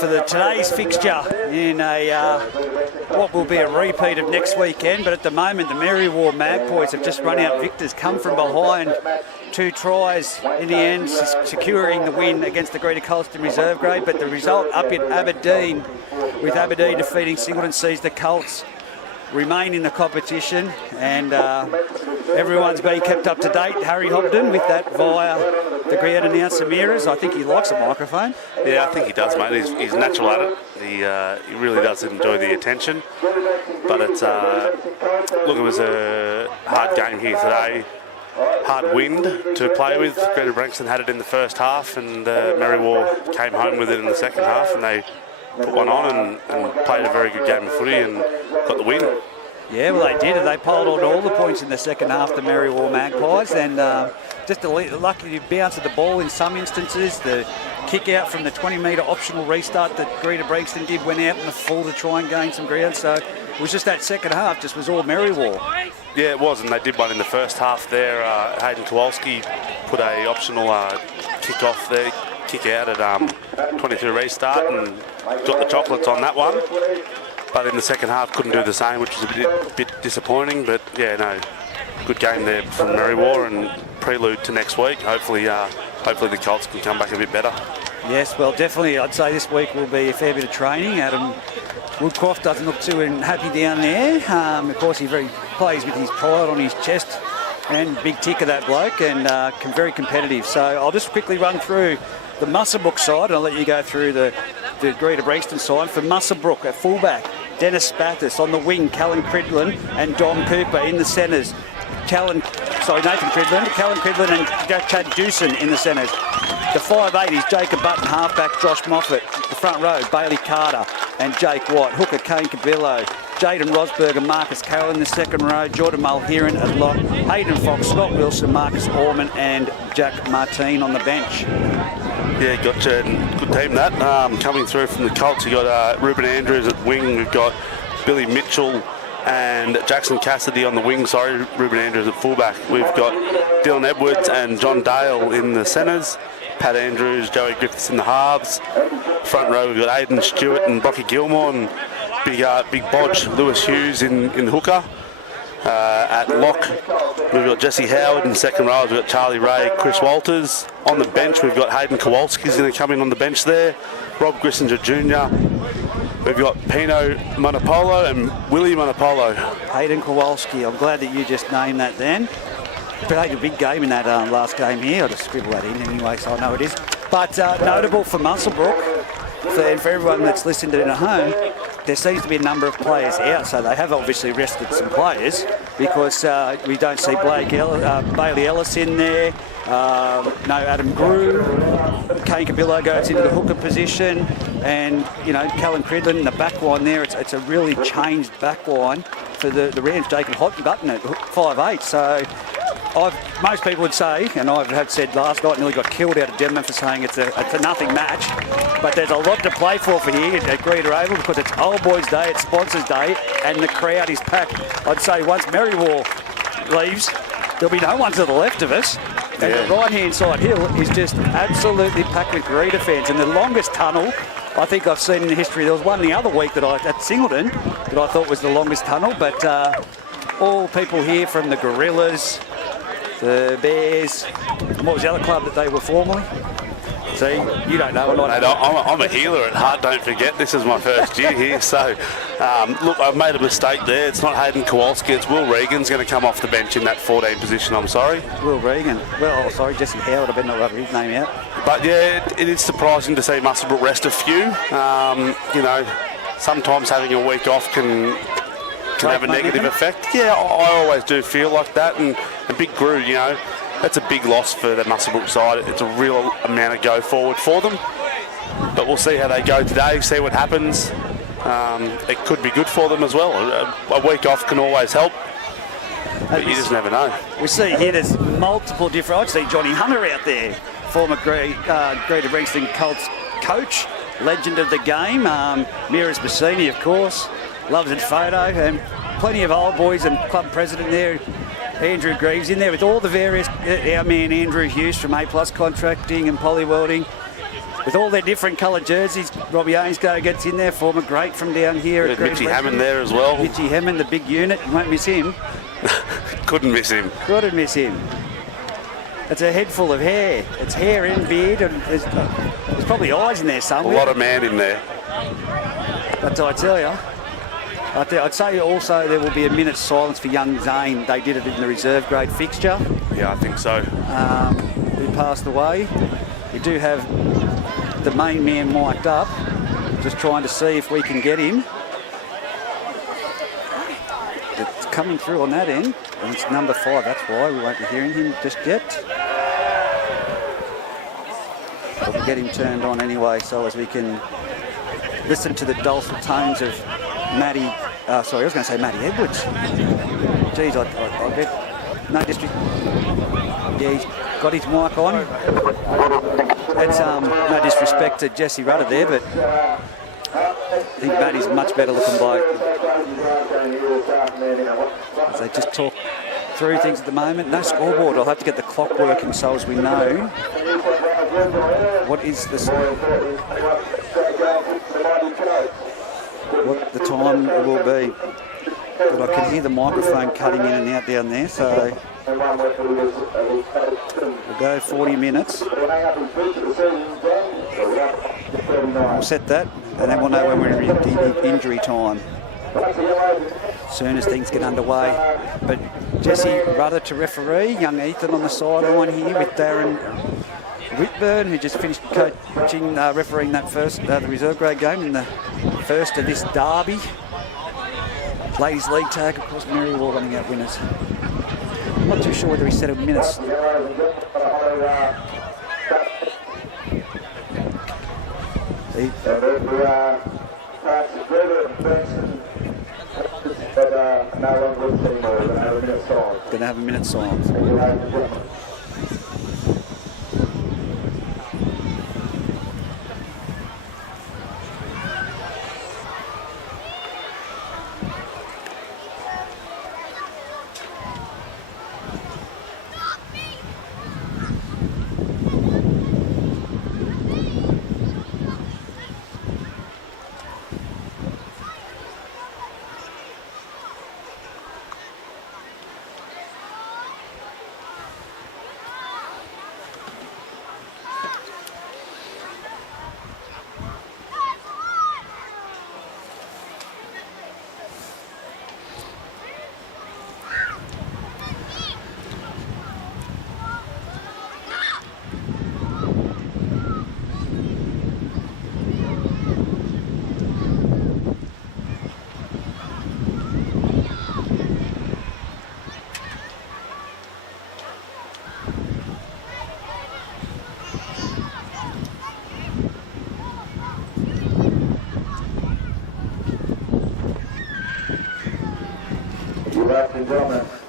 for today's fixture in what will be a repeat of next weekend. But at the moment, the Merriwar Magpies have just run out victors, come from behind, 2 tries in the end, securing the win against the Greta Branxton reserve grade. But the result up in Aberdeen, with Aberdeen defeating Singleton, sees the Colts remain in the competition, and everyone's being kept up to date. Harry Hobden with that via the ground announcer mirrors. I think he likes a microphone. Yeah, I think he does, mate. He's natural at it. He really does enjoy the attention. But it's look, it was a hard game here today. Hard wind to play with. Greta Branxton had it in the first half, and Merriwar came home with it in the second half, and they put one on and played a very good game of footy and got the win. Yeah, well, they did. They piled on all the points in the second half, the Merriwar Magpies, and just a lucky bounce of the ball in some instances. The kick out from the 20-metre optional restart that Greta Branxton did went out in the full to try and gain some ground. So it was just that second half just was all Merriwar. Yeah, it was, and they did one in the first half there. Hayden Kowalski put a optional kick-off there, kick out at 22 restart, and got the chocolates on that one. But in the second half couldn't do the same, which was a bit disappointing. But yeah, no, good game there from Merriwar, and prelude to next week. Hopefully the Colts can come back a bit better. Yes, well, definitely. I'd say this week will be a fair bit of training. Adam Woodcroft doesn't look too happy down there. Of course, he plays with his pride on his chest, and big ticker that bloke, and very competitive. So I'll just quickly run through the Muswellbrook side, and I'll let you go through the Greta Branxton side. For Muswellbrook at fullback, Dennis Bathurst. On the wing, Callan Cridlin and Dom Cooper. In the centres, Nathan Cridlin, Callan Cridlin and Chad Dewson in the centres. The 5'8" is Jacob Button, halfback Josh Moffat. The front row, Bailey Carter and Jake White. Hooker, Kane Cabillo. Jaden Rosberg and Marcus Carroll in the second row. Jordan Mulheron at lock. Hayden Fox, Scott Wilson, Marcus Orman and Jack Martin on the bench. Yeah, gotcha. Good team that. Coming through from the Colts, you got Ruben Andrews at wing. We've got Billy Mitchell and Jackson Cassidy on the wing. Sorry, Ruben Andrews at fullback. We've got Dylan Edwards and John Dale in the centres. Pat Andrews, Joey Griffiths in the halves. Front row, we've got Aidan Stewart and Brocky Gilmore, and big bodge Lewis Hughes in hooker. At lock, we've got Jesse Howard. In second row, we've got Charlie Ray, Chris Walters. On the bench, we've got Hayden Kowalski is going to come in on the bench there. Rob Grissinger Jr. We've got Pino Monopolo and Willie Monopolo. Hayden Kowalski, I'm glad that you just named that then. Played a big game in that last game here. I'll just scribble that in anyway, so I know it is. But notable for Muswellbrook, for everyone that's listened to it at home, there seems to be a number of players out, so they have obviously rested some players, because we don't see Bailey Ellis in there, no Adam Grew, Kane Cabillo goes into the hooker position, and Callan Cridlin in the back line there. It's a really changed back line for the Rams. Jacob Button at 5'8", so most people would say, and I have said last night, nearly got killed out of Denver for saying it's a nothing match, but there's a lot to play for here at Greta Oval, because it's Old Boys Day, it's Sponsors Day, and the crowd is packed. I'd say once Merriwar leaves, there'll be no one to the left of us, and the right-hand side hill is just absolutely packed with Greta fans, and the longest tunnel I think I've seen in the history. There was one the other week at Singleton that I thought was the longest tunnel, but all people here from the Gorillas, the Bears, and what was the other club that they were formerly? See, you don't know. I'm a healer at heart, don't forget. This is my first year here, so look, I've made a mistake there. It's not Hayden Kowalski, it's Will Regan's going to come off the bench in that 14 position, I'm sorry. Will Regan. Well, sorry, Jesse Howard, I better not rub his name out. But yeah, it is surprising to see Muswellbrook rest a few. Sometimes having a week off can have a negative effect. Yeah, I always do feel like that, and Big Grew, that's a big loss for the Muswellbrook side. It's a real amount of go forward for them. But we'll see how they go today, see what happens. It could be good for them as well. A week off can always help, but you just never know. We see here there's multiple different... I'd see Johnny Hunter out there, former Greta Branxton Colts coach, legend of the game. Miras Bassini, of course, loves it photo, and plenty of old boys and club president there. Andrew Greaves in there with all the various, our man Andrew Hughes from A Plus Contracting and Poly Welding. with all their different coloured jerseys. Robbie Ainscough gets in there, former great from down here. At Mitchie Hammond there as well. Mitchie Hammond, the big unit. You won't miss him. Couldn't miss him. Couldn't miss him. It's a head full of hair. It's hair and beard, and there's probably eyes in there somewhere. A lot of man in there. But I tell you, I'd say also there will be a minute's silence for young Zane. They did it in the reserve grade fixture. Yeah, I think so. Who passed away. We do have the main man mic'd up, just trying to see if we can get him. It's coming through on that end, and it's number 5. That's why we won't be hearing him just yet. But we'll get him turned on anyway, so as we can listen to the dulcet tones of Matty. Sorry, I was going to say Matty Edwards. Geez, I get no district. Yeah, he's got his mic on. That's no disrespect to Jesse Rudder there, but I think Matty's a much better looking bloke. As they just talk through things at the moment. No scoreboard. I'll have to get the clock working so as we know what is the what the time it will be. But I can hear the microphone cutting in and out down there, so we'll go 40 minutes. We'll set that, and then we'll know when we're in injury time. As soon as things get underway. But Jesse Rudder to referee, young Ethan on the sideline here with Darren Whitburn, who just finished coaching, refereeing that first, the reserve grade game in the first of this derby. Ladies League tag, of course, Marywall running out winners. I'm not too sure whether he said a minutes. Going to have a minute silence.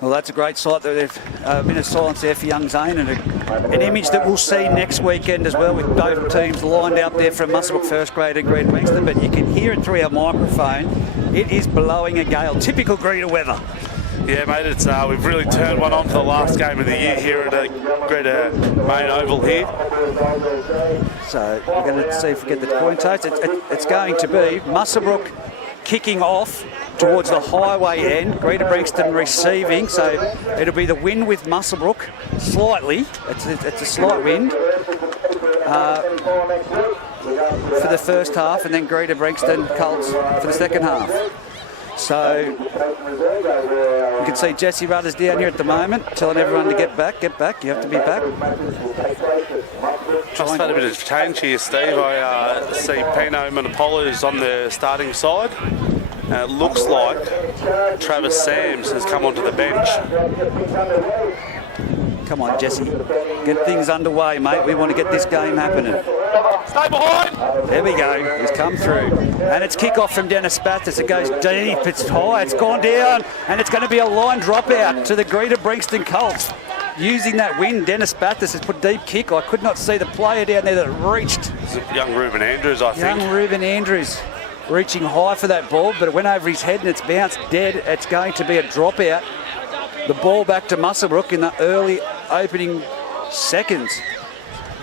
Well, that's a great sight. They've a minute of silence there for young Zane, and an image that we'll see next weekend as well, with both teams lined out there from Muswellbrook first grade and Greta Branxton. But you can hear it through our microphone. It is blowing a gale. Typical Greta weather. Yeah, mate, it's we've really turned one on for the last game of the year here at Greta main oval here. So we're going to see if we get the coin toast. It's going to be Muswellbrook kicking off towards the highway end, Greta Branxton receiving, so it'll be the win with Muswellbrook, slightly, it's a slight wind for the first half, and then Greta Branxton Colts for the second half. So you can see Jesse Rudder's down here at the moment, telling everyone to get back, you have to be back. Just had a bit of change here, Steve. I see Pino Monopolo's on the starting side. It looks like Travis Sams has come onto the bench. Come on, Jesse. Get things underway, mate. We want to get this game happening. Stay behind! There we go. He's come through. And it's kick-off from Dennis Bathurst. It goes deep. It's high. It's gone down. And it's going to be a line dropout to the Greta Branxton Colts. Using that wind, Dennis Bathurst has put deep kick. I could not see the player down there that reached. Young Ruben Andrews, I think. Young Ruben Andrews reaching high for that ball, but it went over his head and it's bounced dead. It's going to be a dropout. The ball back to Muswellbrook in the early opening seconds.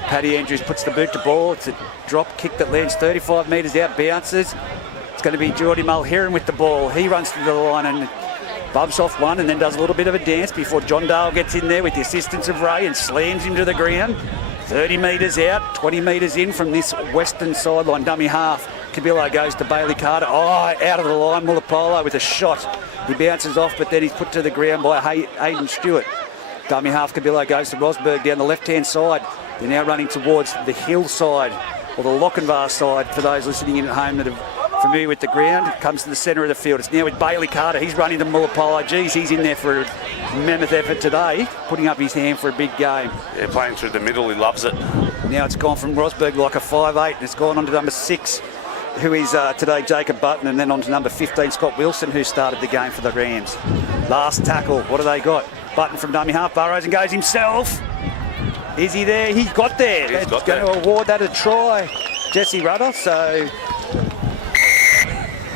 Paddy Andrews puts the boot to ball. It's a drop kick that lands 35 metres out, bounces. It's going to be Geordie Mulheron with the ball. He runs to the line and bumps off one and then does a little bit of a dance before John Dale gets in there with the assistance of Ray and slams him to the ground. 30 metres out, 20 metres in from this western sideline, dummy half. Cabillo goes to Bailey Carter. Oh, out of the line, Mulapolo with a shot. He bounces off, but then he's put to the ground by Hayden Stewart. Dummy half Cabillo goes to Rosberg down the left-hand side. They're now running towards the hillside, or the Lochinvar side, for those listening in at home that are familiar with the ground. It comes to the centre of the field. It's now with Bailey Carter. He's running to Mulapolo. Geez, he's in there for a mammoth effort today, putting up his hand for a big game. Yeah, playing through the middle, he loves it. Now it's gone from Rosberg like a 5'8", and it's gone on to number 6, who is today Jacob Button, and then on to number 15, Scott Wilson, who started the game for the Rams. Last tackle, what do they got? Button from dummy half, Burrows and goes himself. Is he there? He got there. He's going to award that a try, Jesse Rudder. So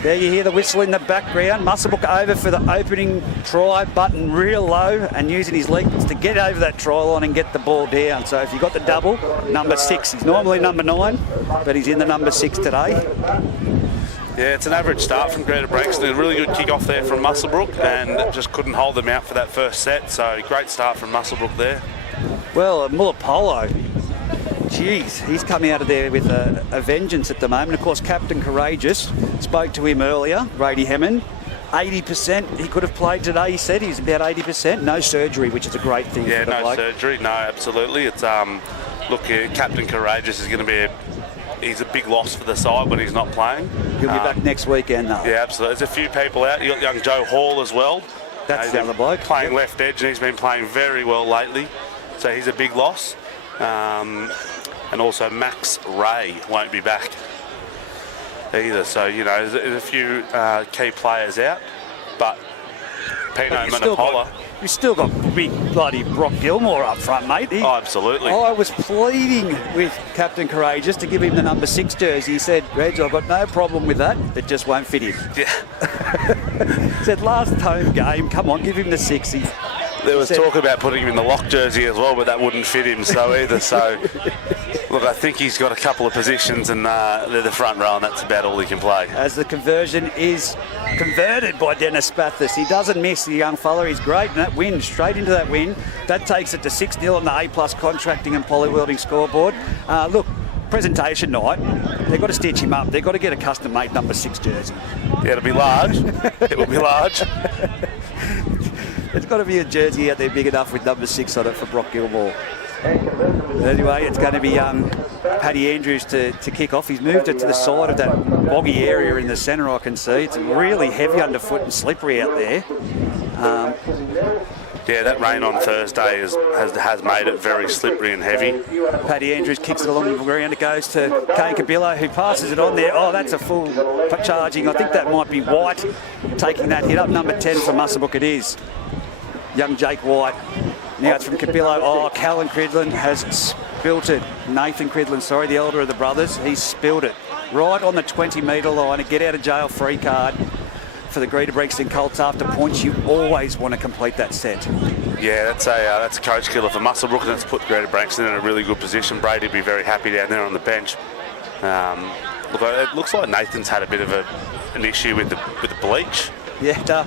there you hear the whistle in the background. Muswellbrook over for the opening try. Button real low and using his legs to get over that try line and get the ball down. So if you got the double, number 6. He's normally number 9, but he's in the number 6 today. Yeah, it's an average start from Greta Branxton. A really good kick-off there from Muswellbrook and just couldn't hold them out for that first set. So great start from Muswellbrook there. Well, Mulapolo, geez, he's coming out of there with a vengeance at the moment. Of course, Captain Courageous, spoke to him earlier, Brady Hammond. 80% he could have played today, he said. He's about 80%. No surgery, which is a great thing. Yeah, for the no bloke. surgery. No, absolutely. It's look, Captain Courageous is going to be he's a big loss for the side when he's not playing. He'll be back next weekend, though. Yeah, absolutely. There's a few people out. You got young Joe Hall as well. That's the other bloke. Playing left edge, and he's been playing very well lately. So he's a big loss. And also Max Ray won't be back either. So, you know, there's a few key players out. But Pino Manapola... You've still got big bloody Brock Gilmore up front, mate. Oh, absolutely. I was pleading with Captain Courageous to give him the number 6 jersey. He said, Reg, I've got no problem with that. It just won't fit him. Yeah. He said, last home game, come on, give him the 6. There was talk about putting him in the lock jersey as well, but that wouldn't fit him so either. So, look, I think he's got a couple of positions and they're the front row, and that's about all he can play. As the conversion is converted by Dennis Spathis. He doesn't miss, the young fella. He's great, and that win, straight into that win. That takes it to 6-0 on the A+ contracting and polywelding scoreboard. Look, presentation night, they've got to stitch him up. They've got to get a custom-made number 6 jersey. Yeah, it'll be large. It will be large. There's got to be a jersey out there big enough with number 6 on it for Brock Gilmore. Anyway, it's going to be Paddy Andrews to kick off. He's moved it to the side of that boggy area in the centre, I can see. It's really heavy underfoot and slippery out there. Yeah, that rain on Thursday has made it very slippery and heavy. Paddy Andrews kicks it along the ground. It goes to Kane Cabillo, who passes it on there. Oh, that's a full charging. I think that might be White taking that hit up. Number 10 for Muswellbrook it is. Young Jake White. Now it's from Cabillo. Oh, Callan Cridlin has spilt it. Nathan Cridlin, sorry, the elder of the brothers. He's spilled it. Right on the 20-metre line. A get-out-of-jail free card for the Greta Branxton Colts after points. You always want to complete that set. Yeah, that's a coach killer for Muswellbrook, and it's put Greta Branxton in a really good position. Brady will be very happy down there on the bench. Look, it looks like Nathan's had a bit of an issue with the bleach. Yeah,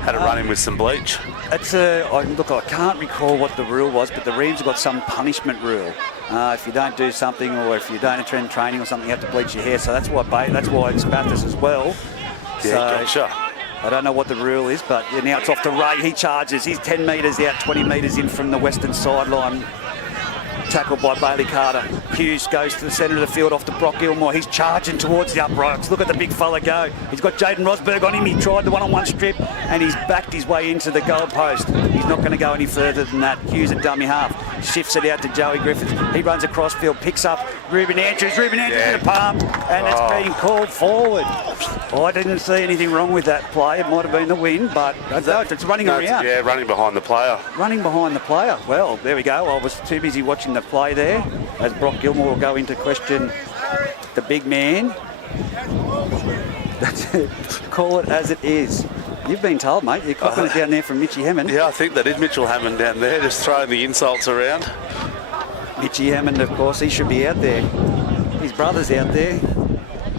had a run in with some bleach. Look, I can't recall what the rule was, but the Reeves have got some punishment rule. If you don't do something, or if you don't attend training or something, you have to bleach your hair. So that's why it's Bathurst as well. Yeah, so, gotcha. I don't know what the rule is, but now it's off to Ray. He charges. He's 10 metres out, 20 metres in from the western sideline. Tackled by Bailey Carter. Hughes goes to the centre of the field off to Brock Gilmore. He's charging towards the uprights. Look at the big fella go. He's got Jaden Rosberg on him. He tried the one-on-one strip and he's backed his way into the goal post. He's not going to go any further than that. Hughes at dummy half. Shifts it out to Joey Griffiths. He runs across field, picks up Ruben Andrews. Ruben Andrews in the palm, and it's being called forward. I didn't see anything wrong with that play. It might have been the win, but it's running around. Yeah, running behind the player. Running behind the player. Well, there we go. I was too busy watching the play there as Brock Gilmore will go into question the big man. That's it. Call it as it is. You've been told, mate. You're cooking it down there from Mitchy Hammond. Yeah, I think that is Mitchell Hammond down there, just throwing the insults around. Mitchy Hammond, of course, he should be out there. His brother's out there.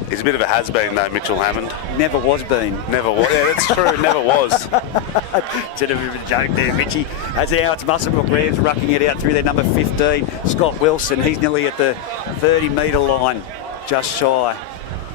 He's a bit of a has-been, though, Mitchell Hammond. Never was been. Never was. Yeah, that's true. Never was. It's a bit of a joke there, Mitchy. As now it's Muswellbrook Rams rucking it out through their number 15, Scott Wilson. He's nearly at the 30-metre line, just shy.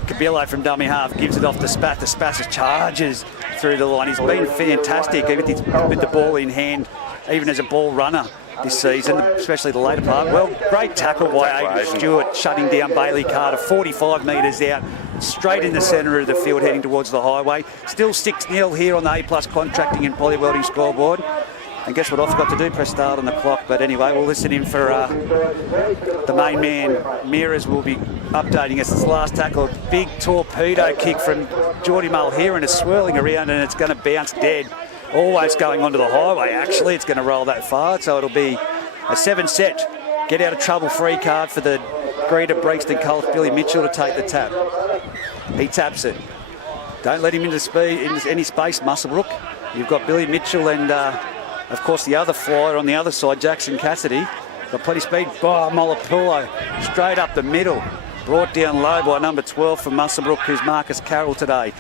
Cabillo from dummy half gives it off to Spath. The Spath charges through the line. He's been fantastic with the ball in hand, even as a ball runner this season, especially the later part. Well, great tackle by Aidan Stewart, shutting down Bailey Carter, 45 metres out, straight in the centre of the field, heading towards the highway. Still 6-0 here on the A+ Contracting and Poly Welding scoreboard. And guess what I've got to do? Press start on the clock. But anyway, we'll listen in for the main man. Mears will be updating us. It's the last tackle. Big torpedo kick from Geordie Mulheron is swirling around and it's going to bounce dead. Always going onto the highway, actually. It's going to roll that far, so it'll be a 7-set. Get out of trouble free card for the Greta Branxton Colts, Billy Mitchell, to take the tap. He taps it. Don't let him into any space, Muswellbrook. You've got Billy Mitchell and, of course, the other flyer on the other side, Jackson Cassidy. Got plenty of speed. Oh, Molapulo, straight up the middle. Brought down low by number 12 for Muswellbrook, who's Marcus Carroll today.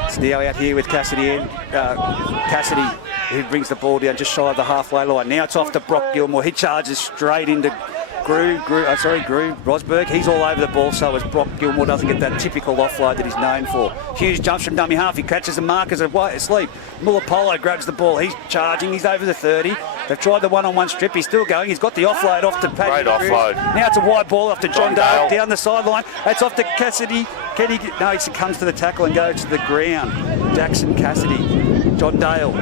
It's now out here with Cassidy, who brings the ball down just shy of the halfway line. Now it's off to Brock Gilmore. He charges straight into Groove Rosberg. He's all over the ball, so as Brock Gilmore doesn't get that typical offload that he's known for. Hughes jumps from dummy half. He catches the markers asleep. Mulapolo grabs the ball. He's charging. He's over the 30. They've tried the one-on-one strip. He's still going. He's got the offload off to Paddy. Great offload. Now it's a wide ball off to John Dale down the sideline. It's off to Cassidy. No, he comes to the tackle and goes to the ground. Jackson Cassidy. John Dale.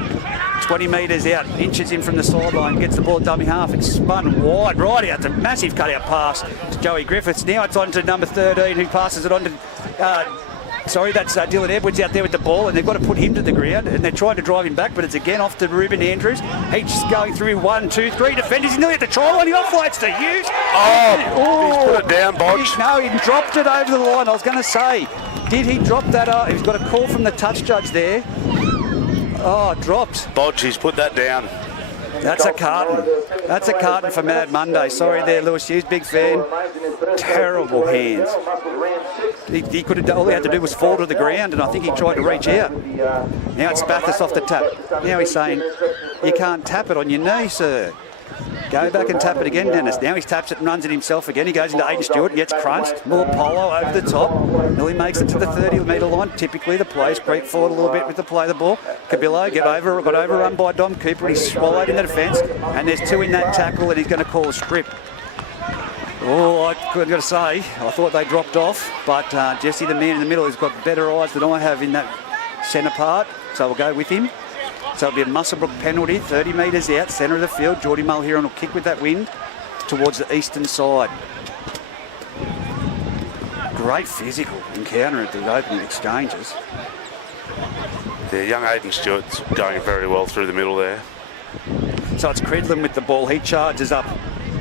20 metres out, inches in from the sideline, gets the ball at dummy half. It's spun wide, right out. It's a massive cut-out pass to Joey Griffiths. Now it's on to number 13, who passes it on to... that's Dylan Edwards out there with the ball, and they've got to put him to the ground, and they're trying to drive him back, but it's again off to Ruben Andrews. He's just going through 1, 2, 3 defenders. He's nearly at the try line. He offloads to Hughes. He's put it down, Bodge. No, he dropped it over the line. I was going to say, did he drop that? He's got a call from the touch judge there. Oh, dropped. Bodge, he's put that down. That's a carton. That's a carton for Mad Monday. Sorry there, Lewis Hughes, big fan. Terrible hands. He could have, all he had to do was fall to the ground, and I think he tried to reach out. Now it's Bathurst off the tap. Now he's saying, you can't tap it on your knee, sir. Go back and tap it again, Dennis. Now he taps it and runs it himself again. He goes into Aidan Stewart, gets crunched. More Polo over the top. Nearly makes it to the 30-metre line. Typically the players creep forward a little bit with the play of the ball. Cabillo got overrun by Dom Cooper. He's swallowed in the defence. And there's 2 in that tackle, and he's going to call a strip. Oh, I've got to say, I thought they dropped off. But Jesse, the man in the middle, has got better eyes than I have in that centre part. So we'll go with him. So it'll be a Muswellbrook penalty, 30 metres out, centre of the field. Geordie Mulheron will kick with that wind towards the eastern side. Great physical encounter at the opening exchanges. Yeah, young Aidan Stewart's going very well through the middle there. So it's Cridlin with the ball. He charges up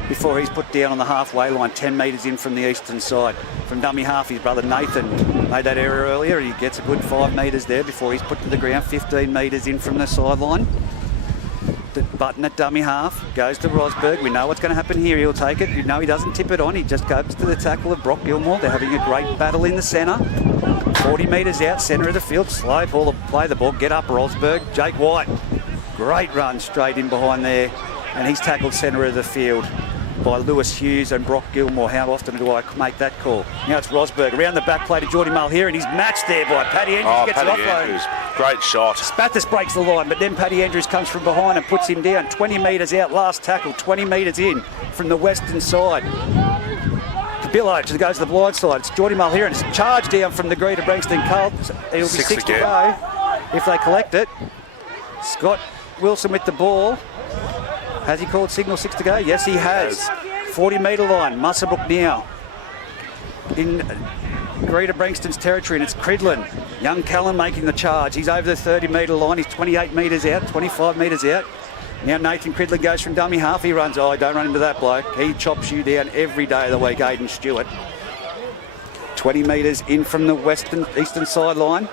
before he's put down on the halfway line, 10 metres in from the eastern side. From dummy half, his brother Nathan made that error earlier. He gets a good 5 metres there before he's put to the ground, 15 metres in from the sideline. The button at dummy half goes to Rosberg. We know what's going to happen here. He'll take it. You know he doesn't tip it on. He just goes to the tackle of Brock Gilmore. They're having a great battle in the centre. 40 metres out, centre of the field. Slow ball to play the ball. Get up, Rosberg. Jake White. Great run straight in behind there. And he's tackled centre of the field by Lewis Hughes and Brock Gilmore. How often do I make that call? Now it's Rosberg around the back play to Geordie Mulheron, and he's matched there by Paddy Andrews. Gets Paddy it offload. Andrews. Great shot. Spathis breaks the line, but then Paddy Andrews comes from behind and puts him down. 20 metres out, last tackle, 20 metres in from the western side. Cabillo just goes to the blind side. It's Geordie Mulheron. It's charged down from the Greta Branxton Colts. It'll be 6 to go if they collect it. Scott Wilson with the ball. Has he called signal 6 to go? Yes, he has. 40 metre line, Muswellbrook now in Greta Branxton's territory, and it's Cridlin. Young Callan making the charge. He's over the 30 metre line. He's 28 metres out, 25 metres out. Now Nathan Cridlin goes from dummy half. He runs. Oh, don't run into that bloke. He chops you down every day of the week, Aidan Stewart. 20 metres in from the eastern sideline.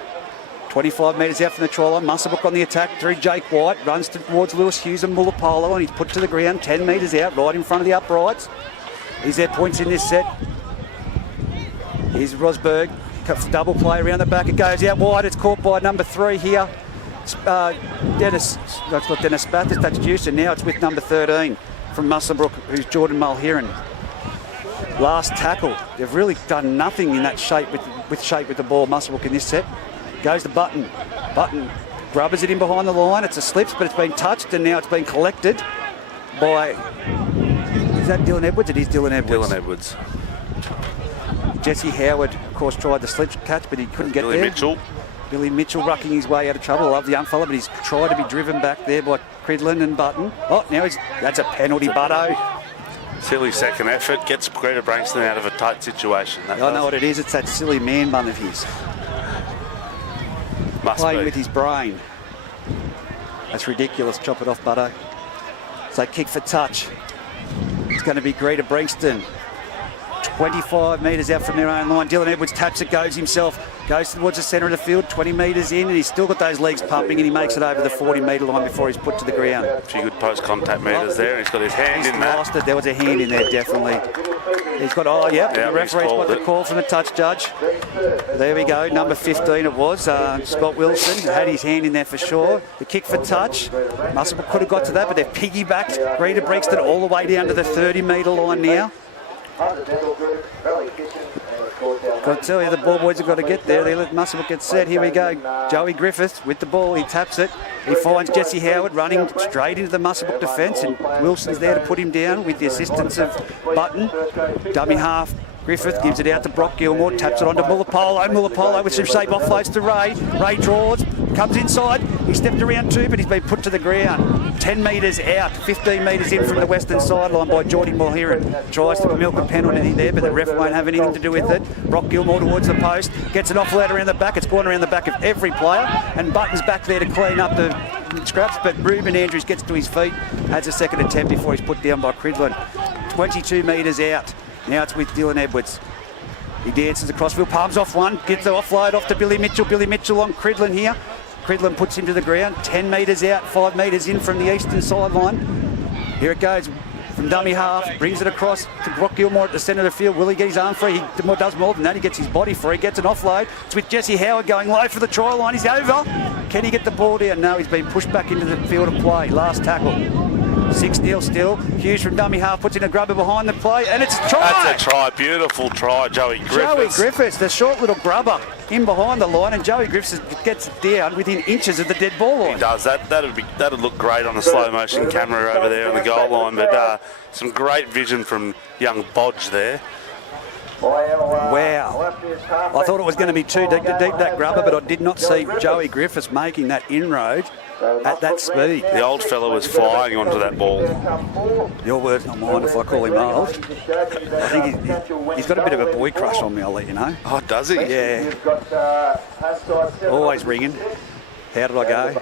25 metres out from the try line. Muswellbrook on the attack through Jake White. Runs towards Lewis Hughes and Mulapolo, and he's put to the ground 10 metres out, right in front of the uprights. He's their points in this set. Here's Rosberg. Double play around the back. It goes out wide. It's caught by number 3 here. Dennis, that's not Dennis Bathurst, that's Juice, and now it's with number 13 from Muswellbrook, who's Jordan Mulheron. Last tackle. They've really done nothing in that shape with the ball, Muswellbrook, in this set. Goes to Button. Button grubbers it in behind the line. It's a slips, but it's been touched, and now it's been collected by... Is that Dylan Edwards? It is Dylan Edwards. Dylan Edwards. Jesse Howard, of course, tried the slip catch, but he couldn't get there. Billy Mitchell rucking his way out of trouble. I love the young fella, but he's tried to be driven back there by Cridlin and Button. Oh, now that's a penalty, Butto. Silly second effort. Gets Greta Branxton out of a tight situation. I know what it is. It's that silly man bun of his. Playing with his brain. That's ridiculous. Chop it off, Butto. So kick for touch. It's going to be Greta Branxton. 25 metres out from their own line. Dylan Edwards taps it, goes himself, goes towards the centre of the field, 20 metres in, and he's still got those legs pumping, and he makes it over the 40-metre line before he's put to the ground. A few good post-contact metres there. He's got his hand in that. Lost it. There was a hand in there, definitely. He's got, the referee's got the call from the touch judge. There we go, number 15 it was. Scott Wilson had his hand in there for sure. The kick for touch. Muswellbrook could have got to that, but they've piggybacked Greta Branxton all the way down to the 30-metre line now. Got to tell you, the ball boys have got to get there. They let Muswellbrook get set. Here we go. Joey Griffiths with the ball. He taps it. He finds Jesse Howard running straight into the Muswellbrook defence, and Wilson's there to put him down with the assistance of Button. Dummy half. Griffith gives it out to Brock Gilmore, taps it onto Mulapolo. Mulapolo with some shape offloads to Ray. Ray draws, comes inside. He stepped around 2, but he's been put to the ground. 10 metres out, 15 metres in from the western sideline by Jordan Mulheron. Tries to milk a penalty there, but the ref won't have anything to do with it. Brock Gilmore towards the post, gets an offload around the back. It's gone around the back of every player, and Button's back there to clean up the scraps, but Ruben Andrews gets to his feet, has a second attempt before he's put down by Cridlin. 22 metres out. Now it's with Dylan Edwards. He dances across field, palms off one, gets the offload off to Billy Mitchell. Billy Mitchell on Cridlin here. Cridlin puts him to the ground, 10 metres out, 5 metres in from the eastern sideline. Here it goes from dummy half, brings it across to Brock Gilmore at the centre of the field. Will he get his arm free? He does more than that, he gets his body free, gets an offload. It's with Jesse Howard going low for the try line. He's over. Can he get the ball down? No, he's been pushed back into the field of play. Last tackle. 6-0 still. Hughes from dummy half puts in a grubber behind the play, and it's a try. That's a try. Beautiful try, Joey Griffiths. Joey Griffiths, the short little grubber in behind the line, and Joey Griffiths gets it down within inches of the dead ball line. He does. That'd look great on a slow motion camera over there on the goal line, but some great vision from young Bodge there. Wow. I thought it was going to be too deep, that grubber, but I did not see Joey Griffiths making that inroad at that speed. The old fella was flying onto that ball. Your word's not mine if I call him old. I think he's got a bit of a boy crush on me, I'll let you know. Oh, does he? Yeah. Always ringing. How did I go?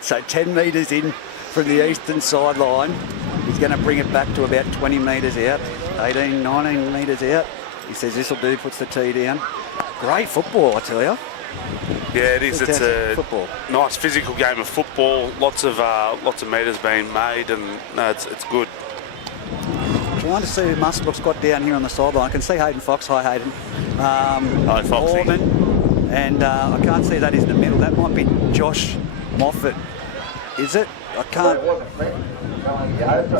So 10 metres in from the eastern sideline. He's going to bring it back to about 20 metres out, 18, 19 metres out. He says this'll do, puts the tee down. Great football, I tell you. Yeah, it is. It's a football. Nice physical game of football. Lots of metres being made, and no, it's good. Trying to see who Muswellbrook's got down here on the sideline. I can see Hayden Fox. Hi, Hayden. Hi, Foxy. Orman, and I can't see that is in the middle. That might be Josh Moffat. Is it? I can't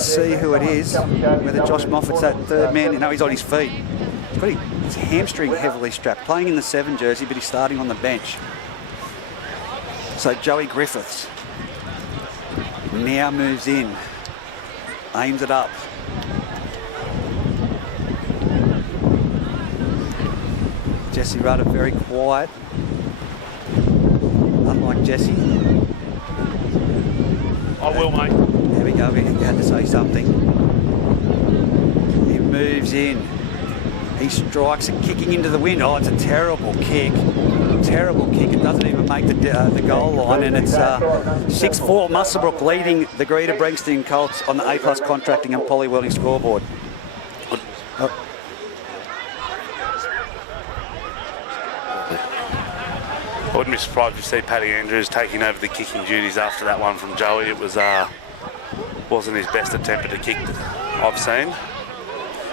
see who it is. Whether Josh Moffat's that third man. You know, he's on his feet. He's got his hamstring heavily strapped. Playing in the 7 jersey, but he's starting on the bench. So Joey Griffiths now moves in. Aims it up. Jesse Rudder very quiet. Unlike Jesse. I will, mate. There we go. He had to say something. He moves in. He strikes it, kicking into the wind. Oh, it's a terrible kick. Terrible kick. It doesn't even make the goal line, and it's 6-4. Muswellbrook leading the Greta Branxton Colts on the A+ contracting and poly welding scoreboard. wouldn't be surprised if you see Paddy Andrews taking over the kicking duties after that one from Joey. It wasn't his best attempt at a kick that I've seen.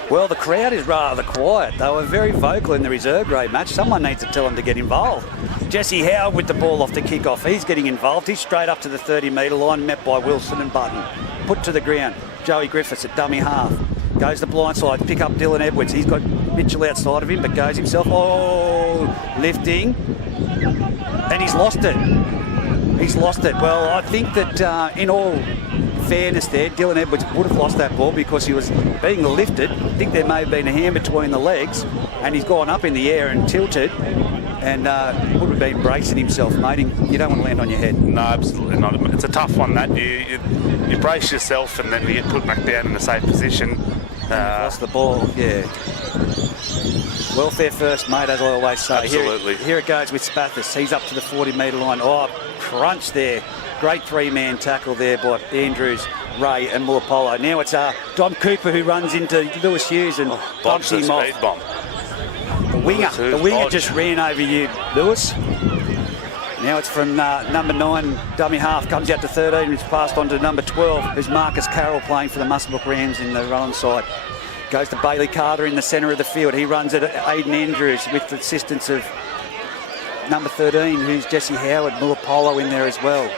Well, the crowd is rather quiet. They were very vocal in the reserve grade match. Someone needs to tell them to get involved. Jesse Howard with the ball off the kick-off. He's getting involved. He's straight up to the 30-metre line, met by Wilson and Button. Put to the ground. Joey Griffiths at dummy half. Goes the blind side, pick up Dylan Edwards. He's got Mitchell outside of him, but goes himself. Oh, lifting. And he's lost it. He's lost it. Well, I think that in all fairness there, Dylan Edwards would have lost that ball because he was being lifted. I think there may have been a hand between the legs, and he's gone up in the air and tilted, and would have been bracing himself, mate. You don't want to land on your head. No, absolutely not. It's a tough one, that. You brace yourself and then you get put back down in a safe position. Lost the ball, yeah. Welfare first, mate, as I always say. Absolutely. Here it goes with Spathis. He's up to the 40-metre line. Oh, crunch there. Great three-man tackle there by Andrews, Ray and Mulapolo. Now it's Dom Cooper who runs into Lewis Hughes and bumps him off. Speed bomb. The winger just ran over you, Lewis. Now it's from number 9, dummy half, comes out to 13, it's passed on to number 12, who's Marcus Carroll playing for the Muswellbrook Rams in the run side. Goes to Bailey Carter in the centre of the field. He runs at Aiden Andrews with the assistance of number 13, who's Jesse Howard, Mulapolo in there as well.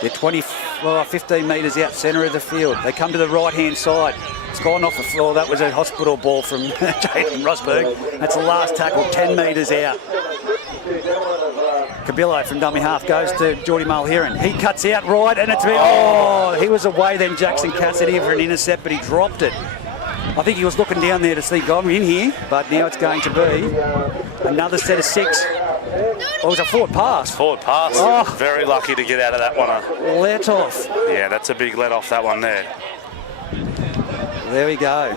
They're 15 metres out centre of the field. They come to the right-hand side. It's gone off the floor. That was a hospital ball from Jaden Rosberg. That's the last tackle, 10 metres out. Cabillo from dummy half goes to Geordie Mulheron. He cuts out right, and it's... Oh, he was away then, Jackson Cassidy, for an intercept, but he dropped it. I think he was looking down there to see Gom in here, but now it's going to be another set of 6. Oh, it was a forward pass. Forward pass. Oh. Very lucky to get out of that one. Let off. Yeah, that's a big let off, that one there. There we go.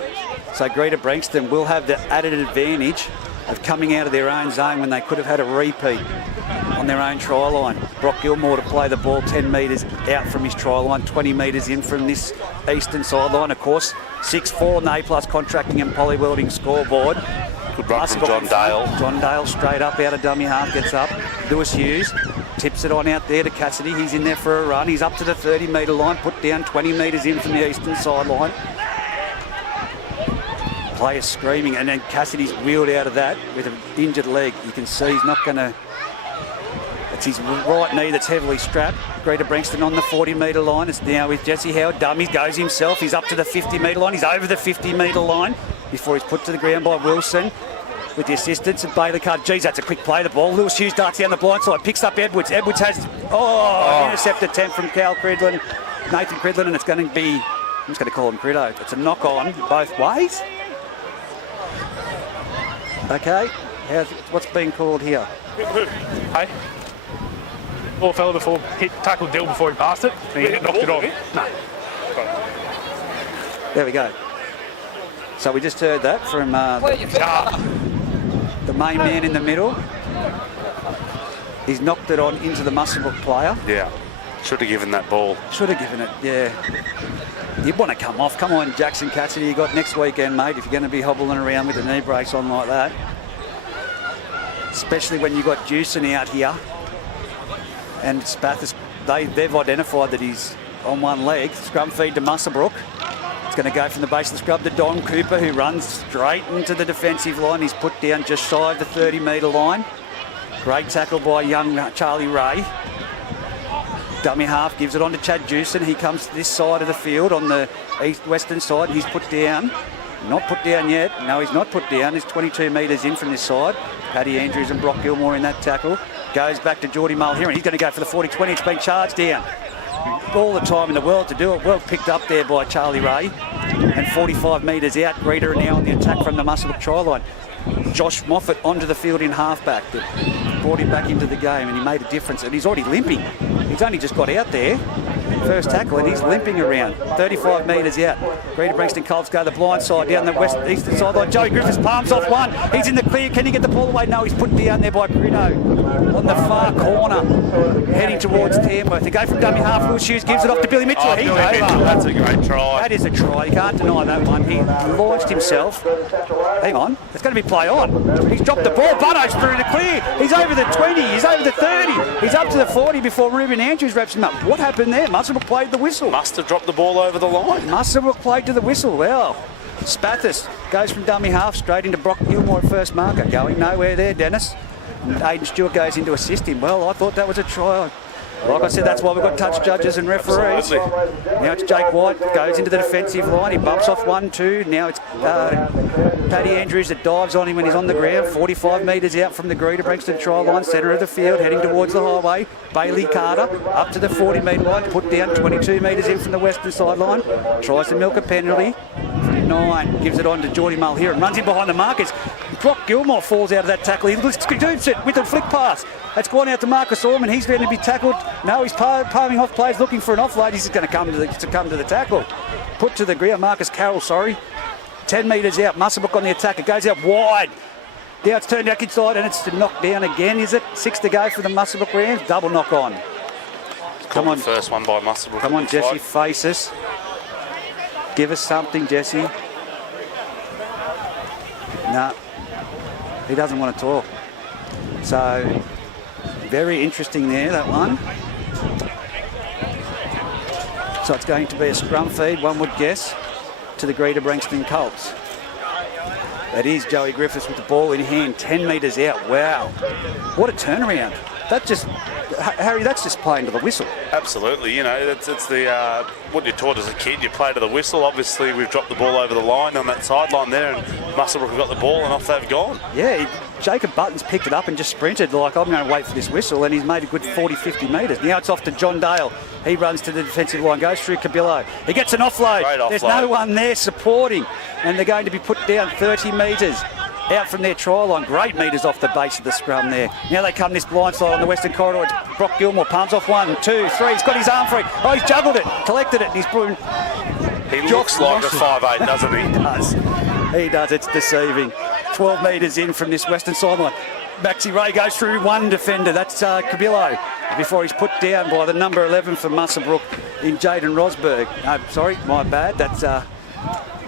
So Greta Branxton will have the added advantage of coming out of their own zone when they could have had a repeat on their own try line. Brock Gilmore to play the ball 10 metres out from his try line, 20 metres in from this eastern sideline. Of course, 6-4 on the A+ contracting and poly welding scoreboard. Good run from John Dale. John Dale straight up out of dummy half, gets up. Lewis Hughes tips it on out there to Cassidy. He's in there for a run. He's up to the 30-metre line, put down 20 metres in from the eastern sideline. Players screaming, and then Cassidy's wheeled out of that with an injured leg. You can see he's not going to... It's his right knee that's heavily strapped. Greta Branxton on the 40-metre line. It's now with Jesse Howard. Dummy goes himself. He's up to the 50-metre line. He's over the 50-metre line before he's put to the ground by Wilson with the assistance of Bailey Card. Geez, that's a quick play, the ball. Lewis Hughes darts down the blind side, picks up Edwards. Edwards has... an intercept attempt from Cal Cridlin, Nathan Cridlin, and it's going to be... I'm just going to call him Criddo. It's a knock-on both ways. Okay, what's being called here? Hey? Poor fella before tackled Dill before he passed it. And he knocked it on. No. There we go. So we just heard that from the main man in the middle. He's knocked it on into the Muswellbrook player. Yeah, should have given that ball. Should have given it, yeah. You'd want to come off. Come on, Jackson Cassidy. You got next weekend, mate, if you're going to be hobbling around with a knee brace on like that. Especially when you've got Juicin out here. And Spathis, they've identified that he's on one leg. Scrum feed to Muswellbrook. It's going to go from the base of the scrub to Don Cooper, who runs straight into the defensive line. He's put down just shy of the 30-metre line. Great tackle by young Charlie Ray. Dummy half gives it on to Chad Juicin. He comes to this side of the field on the western side. He's put down. Not put down yet. No, he's not put down. He's 22 metres in from this side. Paddy Andrews and Brock Gilmore in that tackle. Goes back to Geordie Mulheron. He's going to go for the 40-20. It's been charged down. All the time in the world to do it. Well picked up there by Charlie Ray. And 45 metres out. Greta now on the attack from the Muswellbrook try line. Josh Moffat onto the field in halfback. That brought him back into the game, and he made a difference. And he's already limping. He's only just got out there. first tackle, and he's limping around. 35 metres out. Greta Branxton Colts go the blind side down the eastern sideline. Joey Griffiths palms off one. He's in the clear. Can he get the ball away? No, he's put down there by Grito on the far corner, heading towards Tamworth. They go from dummy half. Lewis Hughes gives it off to Billy Mitchell. He's over. That's a great try. That is a try. You can't deny that one. He launched himself. Hang on. It's going to be play on. He's dropped the ball. Butto's through the clear. He's over the 20. He's over the 30. He's up to the 40 before Ruben Andrews wraps him up. What happened there? Muswellbrook played the whistle. Must have dropped the ball over the line. Muswellbrook played to the whistle. Well, Spathis goes from dummy half straight into Brock Gilmore at first marker. Going nowhere there, Dennis. And Aiden Stewart goes in to assist him. Well, I thought that was a try. Like I said, that's why we've got touch judges and referees. Absolutely. Now it's Jake White, goes into the defensive line. He bumps off 1-2. Now it's Paddy Andrews that dives on him when he's on the ground. 45 metres out from the Greta Branxton try line, centre of the field, heading towards the highway. Bailey Carter up to the 40-metre line, put down 22 metres in from the western sideline. Tries to milk a penalty. 9, gives it on to Geordie Mulher and runs in behind the markers. Brock Gilmore falls out of that tackle. He scoops it with a flick pass. That's gone out to Marcus Orman. He's going to be tackled. No, he's palming off players looking for an offload. He's just going to come to the tackle. Put to the ground. Marcus Carroll, 10 metres out. Muswellbrook on the attack. It goes out wide. Now it's turned back inside and it's knocked down again, is it? 6 to go for the Muswellbrook Rams. Double knock on. Come on. First one by Muswellbrook. Come on, Jesse, face us. Give us something, Jesse. No, he doesn't want to talk. So, very interesting there, that one. So it's going to be a scrum feed, one would guess, to the Greta Branxton Colts. That is Joey Griffiths with the ball in hand, 10 metres out. Wow, what a turnaround. That just, Harry, that's just playing to the whistle. Absolutely, you know, it's the what you're taught as a kid. You play to the whistle. Obviously, we've dropped the ball over the line on that sideline there, and Muswellbrook have got the ball, and off they've gone. Yeah, Jacob Buttons picked it up and just sprinted like, I'm going to wait for this whistle, and he's made a good 40, 50 metres. Now it's off to John Dale. He runs to the defensive line, goes through Cabillo. He gets an offload. Great offload. There's no one there supporting, and they're going to be put down 30 metres. Out from their try line, great metres off the base of the scrum there. Now they come this blind side on the western corridor. It's Brock Gilmore, palms off 1, 2, 3. He's got his arm free. Oh, he's juggled it, collected it. And he looks like a 5'8", doesn't he? He does. He does. It's deceiving. 12 metres in from this western sideline. Maxi Ray goes through one defender. That's Cabillo. Before he's put down by the number 11 for Muswellbrook in Jaden Rosberg. Sorry, my bad. That's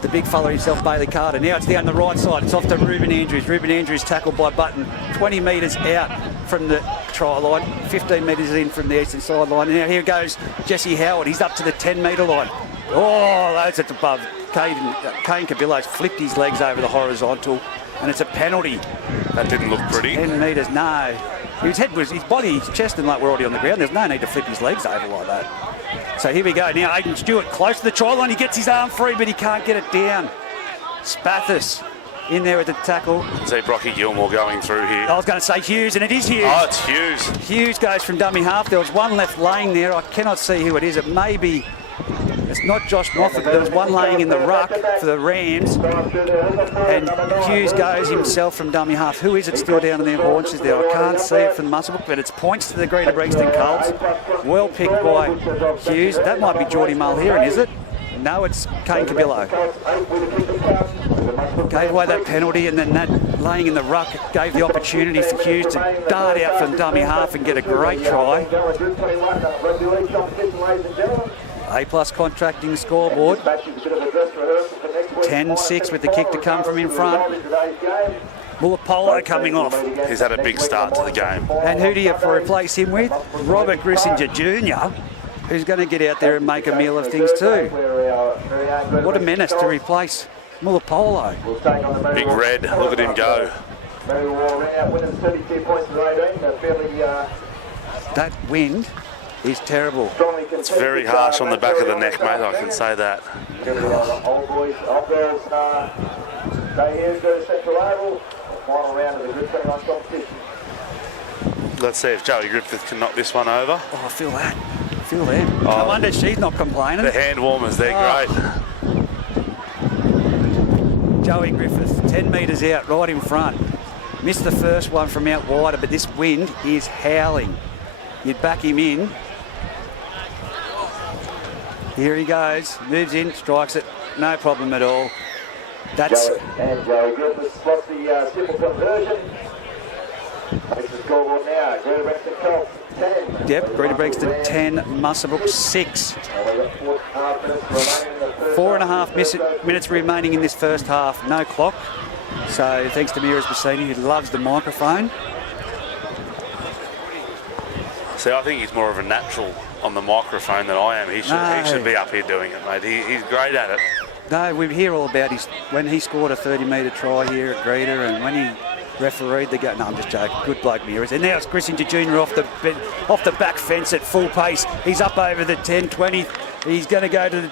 the big fella himself, Bailey Carter. Now it's down the right side. It's off to Ruben Andrews. Ruben Andrews tackled by Button. 20 metres out from the try line. 15 metres in from the eastern sideline. Now here goes Jesse Howard. He's up to the 10-metre line. Oh, that's at above. Kane Cabillo's flipped his legs over the horizontal, and it's a penalty. That didn't look pretty. 10 metres, no. His head was, his body, his chest and like were already on the ground. There's no need to flip his legs over like that. So here we go. Now Aiden Stewart close to the try line. He gets his arm free, but he can't get it down. Spathis in there with the tackle. See Brocky Gilmore going through here. I was going to say Hughes, and it is Hughes. Oh, it's Hughes. Hughes goes from dummy half. There was one left laying there. I cannot see who it is. It may be... It's not Josh Moffat, but there was one laying in the ruck for the Rams. And Hughes goes himself from dummy half. Who is it still down in their haunches there? I can't see it from the Muswellbrook, but it's points to the Greta Branxton Colts. Well picked by Hughes. That might be Geordie Mulher, is it? No, it's Kane Cabillo. Gave away that penalty, and then that laying in the ruck gave the opportunity for Hughes to dart out from dummy half and get a great try. A-plus contracting scoreboard. 10-6 with the kick to come from in front. Mulapolo coming off. He's had a big start to the game. And who do you replace him with? Robert Grissinger Jr., who's going to get out there and make a meal of things too. What a menace to replace Mulapolo. Big Red, look at him go. That wind is terrible. It's very harsh on the back of the neck, mate, I can say that. Let's see if Joey Griffith can knock this one over. Oh, I feel that. I feel that. No wonder she's not complaining. The hand warmers, they're great. Joey Griffith, 10 metres out, right in front. Missed the first one from out wider, but this wind is howling. You'd back him in. Here he goes. Moves in, strikes it. No problem at all. That's... And Joey Griffiths, what's the simple conversion? Makes the scoreboard now. Greta Branxton, 10. Yep, Greta Branxton 10, Muswellbrook 6. 4.5 minutes remaining in this first half. No clock. So thanks to Miras Bassini, who loves the microphone. See, I think he's more of a natural on the microphone than I am. He should be up here doing it, mate. He's great at it. No, we hear all about when he scored a 30-metre try here at Greta, and when he refereed the game. No, I'm just joking. Good bloke, Miras. And now it's Grissinger Jr. off the back fence at full pace. He's up over the 10, 20. He's going to go to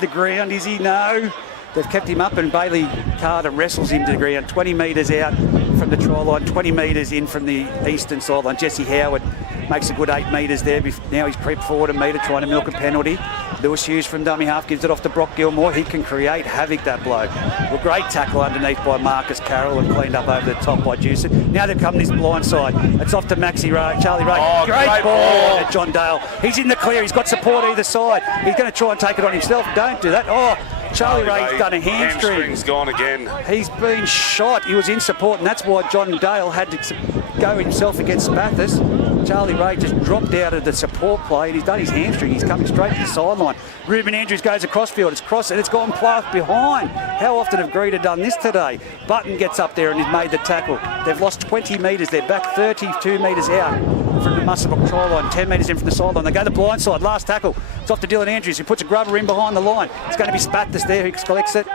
the ground, is he? No. They've kept him up, and Bailey Carter wrestles him to the ground. 20 metres out from the try line, 20 metres in from the eastern sideline. Jesse Howard makes a good 8 metres there. Now he's creeped forward a metre, trying to milk a penalty. Lewis Hughes from dummy half gives it off to Brock Gilmore. He can create havoc, that bloke. Well, great tackle underneath by Marcus Carroll and cleaned up over the top by Dewson. Now they've come this blind side. It's off to Maxi Ray, Charlie Ray. Oh, great ball to John Dale. He's in the clear. He's got support either side. He's going to try and take it on himself. Don't do that. Oh, Charlie Ray's done a hamstring. Hamstring's gone again. He's been shot. He was in support, and that's why John Dale had to go himself against Spathis. Charlie Ray just dropped out of the support play, and he's done his hamstring. He's coming straight to the sideline. Ruben Andrews goes across field. It's crossed, and it's gone past behind. How often have Greta done this today? Button gets up there and has made the tackle. They've lost 20 metres. They're back 32 metres out from the Muswellbrook try line, 10 metres in from the sideline. They go the blind side. Last tackle. It's off to Dylan Andrews, who puts a grubber in behind the line. It's going to be Spathis there who collects it.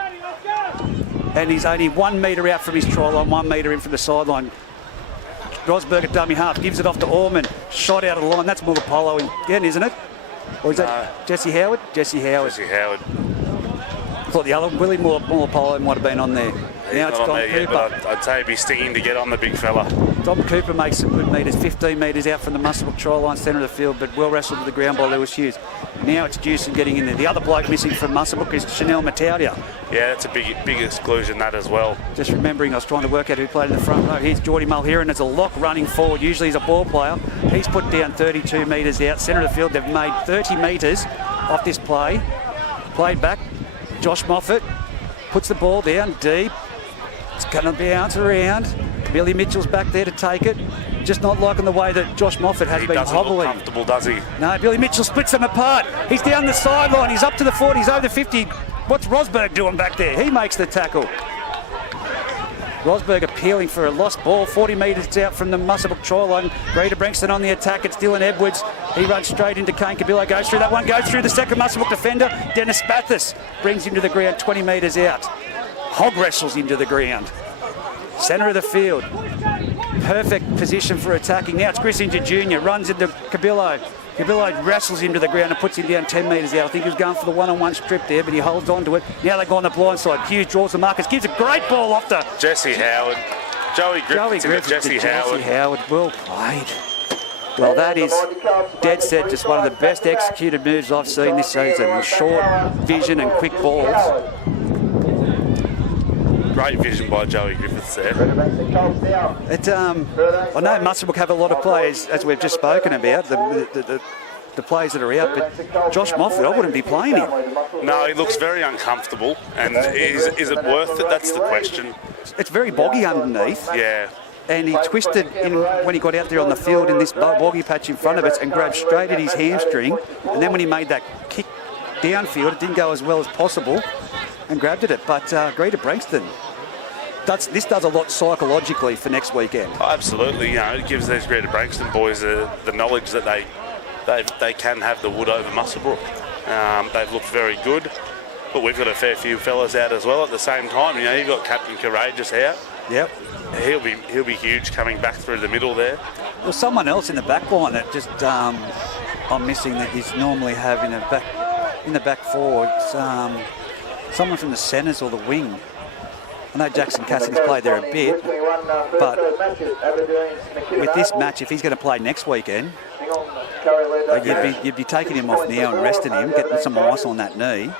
And he's only 1 metre out from his try line, 1 metre in from the sideline. Rosberg at dummy half, gives it off to Orman. Shot out of the line. That's Mulapolo again, isn't it? Or is that Jesse Howard? Jesse Howard. Jesse Howard. I thought the other Willie Mulapolo might have been on there. Now it's Dom Cooper. Yet, but I'd say he'd be stinging to get on the big fella. Dom Cooper makes some good metres, 15 metres out from the Muswellbrook try line, centre of the field, but well wrestled to the ground by Lewis Hughes. Now it's Dewson getting in there. The other bloke missing from Muswellbrook is Chanel Mataudia. Yeah, that's a big exclusion, that as well. Just remembering, I was trying to work out who played in the front row. Here's Geordie Mulheron as a lock running forward. Usually he's a ball player. He's put down 32 metres out, centre of the field. They've made 30 metres off this play. Played back. Josh Moffat puts the ball down deep. It's going to bounce around. Billy Mitchell's back there to take it. Just not liking the way that Josh Moffat has been doesn't hobbling. Look comfortable, does he? No, Billy Mitchell splits them apart. He's down the sideline. He's up to the 40. He's over the 50. What's Rosberg doing back there? He makes the tackle. Rosberg appealing for a lost ball. 40 metres out from the Muswellbrook try line. Greta Branxton on the attack. It's Dylan Edwards. He runs straight into Kane Cabillo. Goes through that one. Goes through the second Muswellbrook defender. Dennis Spathis brings him to the ground 20 metres out. Hog wrestles him to the ground. Centre of the field. Perfect position for attacking. Now it's Grissinger Jr. runs into Cabillo. Cabillo wrestles him to the ground and puts him down 10 metres out. I think he was going for the one-on-one strip there, but he holds on to it. Now they go on the blind side. Hughes draws the markers. Gives a great ball off to Jesse Howard. Joey Griffiths Jesse Howard. Well played. Well, that is dead set. Just one of the best executed moves I've seen this season. Short vision and quick balls. Great vision by Joey Griffiths there. I know Muswellbrook have a lot of players, as we've just spoken about, the players that are out, but Josh Moffat, I wouldn't be playing him. No, he looks very uncomfortable, and is it worth it? That's the question. It's very boggy underneath. Yeah. And he twisted in when he got out there on the field in this boggy patch in front of us and grabbed straight at his hamstring. And then when he made that kick downfield, it didn't go as well as possible and grabbed at it. But Greta Branxton, this does a lot psychologically for next weekend. Oh, absolutely. You know, it gives these Greta Branxton boys the knowledge that they can have the wood over Muswellbrook. They've looked very good, but we've got a fair few fellas out as well at the same time. You know, you've got Captain Courageous out. Yep. He'll be huge coming back through the middle there. Well, someone else in the back line that just I'm missing that he's normally have in the back forward. Someone from the centres or the wing. I know Jackson Cassidy's played there a bit, but with this match, if he's going to play next weekend, you'd be taking him off now and resting him, getting some ice on that knee,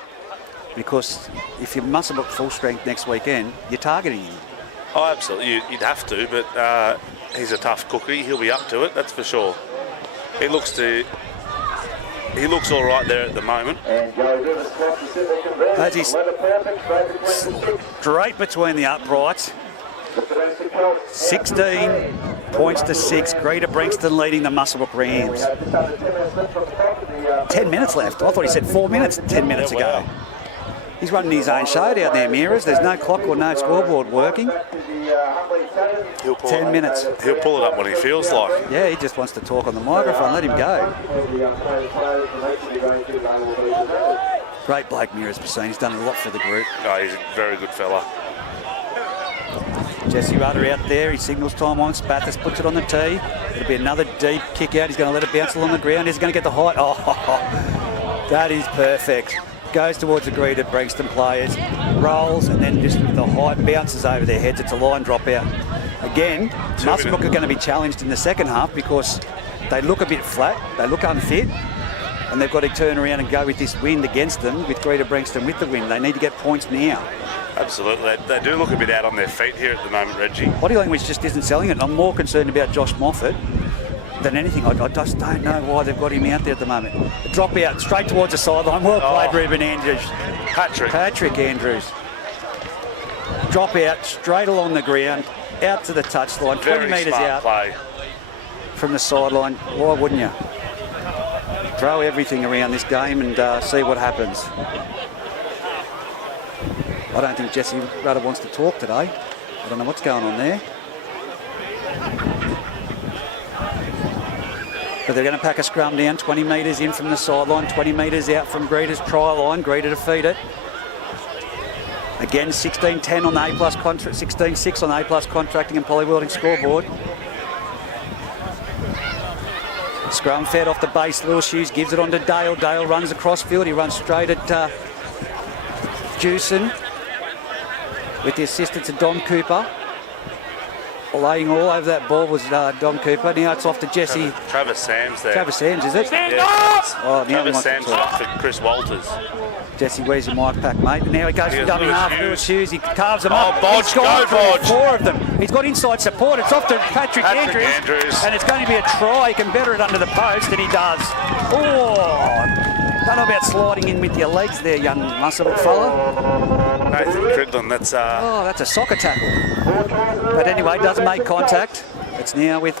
because if you Muswellbrook full strength next weekend, you're targeting him. Oh, absolutely. You'd have to, but he's a tough cookie. He'll be up to it, that's for sure. He looks to he looks all right there at the moment. That's his straight between the uprights. 16 points to 6. Greta Branxton leading the Muswellbrook Rams. 10 minutes left. I thought he said 4 minutes 10 minutes ago. He's running his own show down there, Mirrors. There's no clock or no scoreboard working. 10 minutes. He'll pull it up when he feels like. Yeah, he just wants to talk on the microphone. Let him go. Great bloke, Mirrors Bassine. He's done a lot for the group. Oh, he's a very good fella. Jesse Rudder out there. He signals time on. Spathis puts it on the tee. It'll be another deep kick out. He's going to let it bounce along the ground. He's going to get the height. Oh, that is perfect. Goes towards the Greta Branxton players, rolls, and then just the height bounces over their heads. It's a line drop out. Again, Muswellbrook are going to be challenged in the second half because they look a bit flat, they look unfit, and they've got to turn around and go with this wind against them, with Greta Branxton with the wind. They need to get points now. Absolutely. They do look a bit out on their feet here at the moment, Reggie. Body language just isn't selling it. I'm more concerned about Josh Moffat than anything. I just don't know why they've got him out there at the moment. A drop out straight towards the sideline. Well played, Ruben Andrews. Patrick Andrews. Drop out straight along the ground, out to the touchline, 20 metres out play from the sideline. Why wouldn't you? Throw everything around this game and see what happens. I don't think Jesse Rudder wants to talk today. I don't know what's going on there. But they're going to pack a scrum down, 20 metres in from the sideline, 20 metres out from Greta's try line. Greta to feed it. Again, 16-10 on the A+ contract, 16-6 on the A+ contracting and polywelding scoreboard. Scrum fed off the base. Lewis Hughes gives it on to Dale. Dale runs across field. He runs straight at Jewson with the assistance of Dom Cooper. Laying all over that ball was Dom Cooper. Now it's off to Jesse. Travis Sams there. Travis Sams, is it? Yeah. Travis Sams for Chris Walters. Jesse, where's your mic pack, mate? And now he goes for dummy half. Lewis Hughes, he carves them up. Bodge, go Bodge. 4 of them. He's got inside support. It's off to Patrick Andrews. And it's going to be a try. He can better it under the post, and he does. Oh, don't know about sliding in with your legs there, young Muswellbrook fella. Nathan Cridlin, that's... Oh, that's a soccer tackle. But anyway, does make contact. It's now with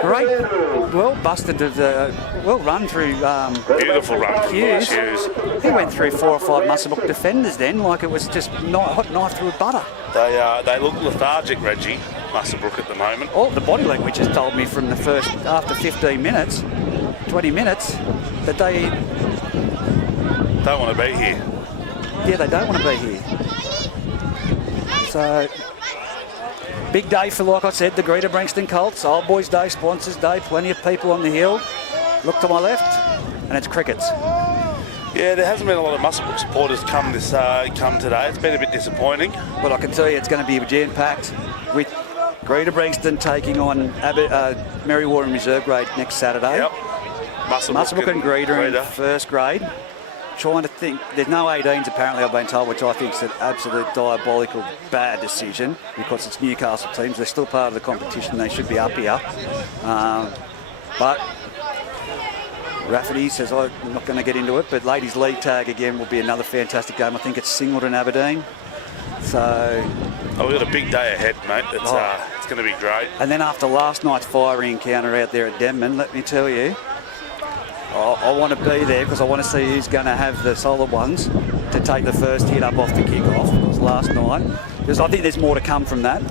great, well busted, well run through. Beautiful run from Hughes. Hughes. He went through 4 or 5 Muswellbrook defenders then, like it was just hot knife through butter. They look lethargic, Reggie, Muswellbrook at the moment. Oh, the body language has told me from the first, after 15 minutes, 20 minutes, that they don't want to be here. Yeah, they don't want to be here. So, big day for, like I said, the Greta Branxton Colts. Old Boys Day, Sponsors Day, plenty of people on the hill. Look to my left, and it's crickets. Yeah, there hasn't been a lot of Muswellbrook supporters come today. It's been a bit disappointing. But I can tell you it's going to be jam-packed with Greta Branxton taking on Mary Warren Reserve Grade next Saturday. Yep. Muswellbrook and Greta in first grade. Trying to think, there's no 18s apparently, I've been told, which I think is an absolute diabolical bad decision because it's Newcastle teams. They're still part of the competition. They should be up here. But Rafferty says, I'm not going to get into it, but ladies league tag again will be another fantastic game. I think it's Singleton Aberdeen. So... we've got a big day ahead, mate. It's going to be great. And then after last night's fiery encounter out there at Denman, let me tell you, I want to be there because I want to see who's going to have the solid ones to take the first hit up off the kickoff. It was last night. I think there's more to come from that.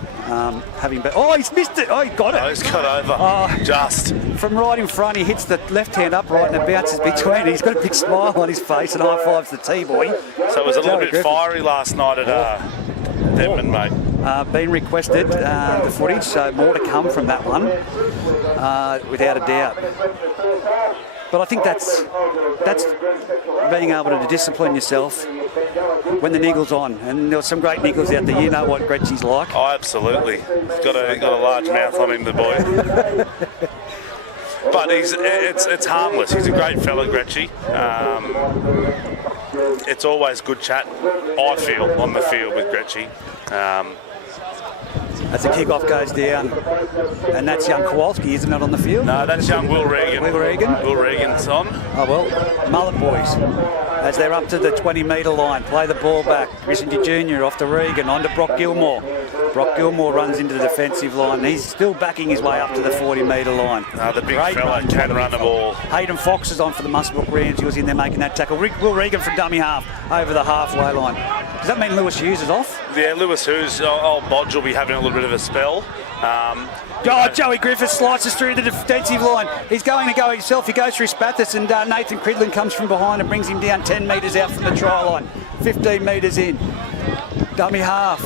He's missed it. Oh, he got it. Oh, he's got over. Just. From right in front, he hits the left hand upright and it bounces between. He's got a big smile on his face and high fives the T-boy. So it was a little bit fiery last night at Denman, mate. Been requested, the footage, so more to come from that one, without a doubt. But I think that's being able to discipline yourself when the niggle's on. And there were some great niggles out there. You know what Gretchy's like. Oh, absolutely. He's got a large mouth on him, the boy. But it's harmless. He's a great fellow, Gretchy. It's always good chat, I feel, on the field with Gretchy. As the kickoff goes down, and that's young Kowalski, isn't it, on the field? No, that's young Will Regan. Will Regan? Will Regan's on. Oh, well, Mullet boys, as they're up to the 20-metre line, play the ball back. Messenger Jr. off to Regan, on to Brock Gilmore. Brock Gilmore runs into the defensive line. He's still backing his way up to the 40-metre line. The big fella can run the ball. Hayden Fox is on for the Muswellbrook Rams. He was in there making that tackle. Will Regan from dummy half over the halfway line. Does that mean Lewis Hughes is off? Yeah, Lewis Hughes, old Bodge will be having a little bit of a spell. Joey Griffiths slices through the defensive line. He's going to go himself. He goes through Spathis, and Nathan Cridlin comes from behind and brings him down 10 metres out from the try line. 15 metres in. Dummy half.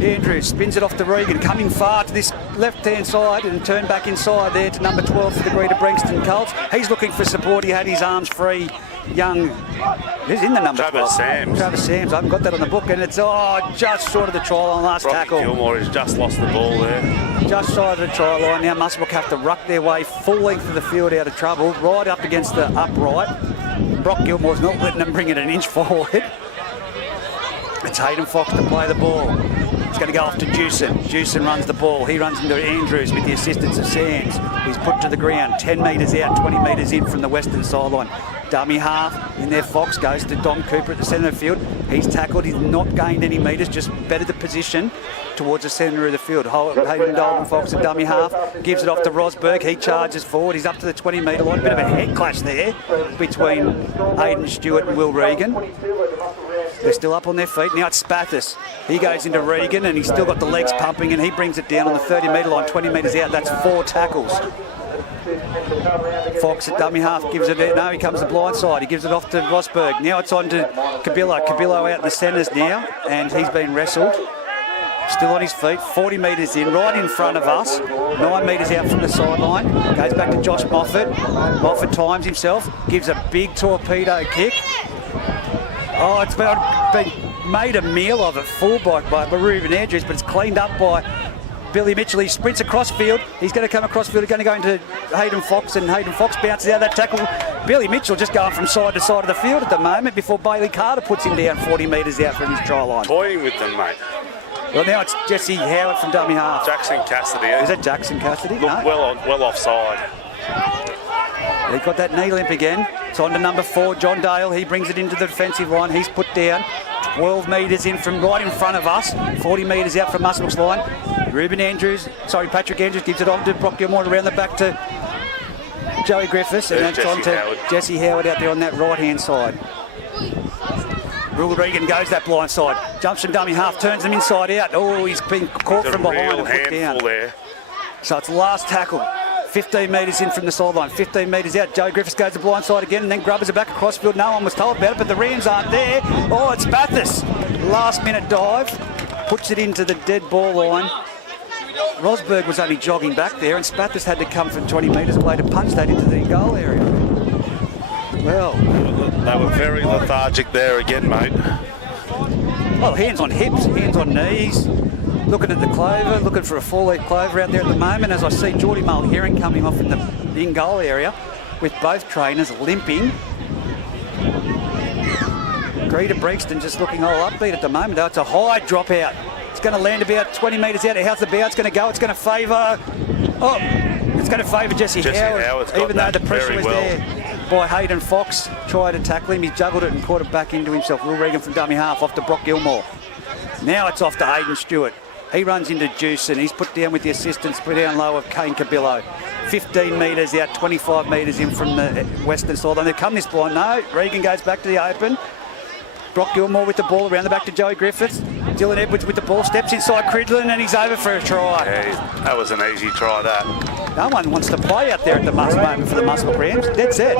Andrews spins it off to Regan, coming far to this left-hand side and turn back inside there to number 12 for the Greta Branxton Colts. He's looking for support. He had his arms free. Young, who's in the number 12? Travis Sams. I haven't got that on the book, and it's just short of the try line. Last tackle. Gilmore has just lost the ball there. Just side of the try line. Now Muswellbrook have to ruck their way full length of the field out of trouble, right up against the upright. Brock Gilmore's not letting them bring it an inch forward. It's Hayden Fox to play the ball. It's going to go off to Jewson. Jewson runs the ball. He runs into Andrews with the assistance of Sands. He's put to the ground, 10 metres out, 20 metres in from the western sideline. Dummy half in there. Fox goes to Dom Cooper at the centre of the field. He's tackled. He's not gained any metres, just bettered the position towards the centre of the field. Hayden Dalton Fox at dummy half gives it off to Rosberg. He charges forward. He's up to the 20-metre line. Bit of a head clash there between Hayden Stewart and Will Regan. They're still up on their feet. Now it's Spathis. He goes into Regan and he's still got the legs pumping and he brings it down on the 30-metre line, 20 metres out. That's 4 tackles. Fox at dummy half gives it. No, he comes the blind side. He gives it off to Rosberg. Now it's on to Cabillo. Cabillo out in the centres now and he's been wrestled. Still on his feet, 40 metres in, right in front of us, 9 metres out from the sideline. Goes back to Josh Moffat. Moffat times himself, gives a big torpedo kick. Oh, it's been made a meal of it, fullback by Ruben Andrews, but it's cleaned up by Billy Mitchell. He sprints across field. He's going to come across field. He's going to go into Hayden Fox, and Hayden Fox bounces out of that tackle. Billy Mitchell just going from side to side of the field at the moment before Bailey Carter puts him down 40 metres out from his try line. Toying with them, mate. Well, now it's Jesse Howard from dummy half. Jackson Cassidy. Is it Jackson Cassidy? Look, no. well offside. He got that knee limp again. It's on to number 4, John Dale. He brings it into the defensive line. He's put down 12 metres in from right in front of us, 40 metres out from Muswellbrook's line. Patrick Andrews gives it on to Brock Gilmore around the back to Joey Griffiths, and that's on to Jesse Howard out there on that right-hand side. Will Regan goes that blind side, jumps from dummy half, turns them inside out. Oh, he's been caught from behind and put down. There. So it's last tackle. 15 metres in from the sideline, 15 metres out. Joe Griffiths goes the blind side again and then Grubbers are back across field. No one was told about it, but the Rams aren't there. Oh, it's Bathurst. Last minute dive, puts it into the dead ball line. Rosberg was only jogging back there and Spathis had to come from 20 metres away to punch that into the goal area. Well, they were very lethargic there again, mate. Well, hands on hips, hands on knees. Looking at the clover, looking for a 4-leaf clover out there at the moment as I see Geordie Mulheron coming off in the in-goal area with both trainers limping. Greta Branxton just looking all upbeat at the moment, though. It's a high dropout. It's going to land about 20 metres out. How's the bounce going to go? It's going to favour... Oh, it's going to favour Jesse Howard, even though the pressure was there by Hayden Fox. Tried to tackle him. He juggled it and caught it back into himself. Will Regan from dummy half off to Brock Gilmore. Now it's off to Hayden Stewart. He runs into Juice and he's put down with the assistance, put down low of Kane Cabillo. 15 metres out, 25 metres in from the western side. And they come this blind. No, Regan goes back to the open. Brock Gilmore with the ball around the back to Joey Griffiths. Dylan Edwards with the ball, steps inside Cridlin and he's over for a try. Yeah, that was an easy try, that. No one wants to play out there at the moment for the Muswellbrook Rams. Dead set.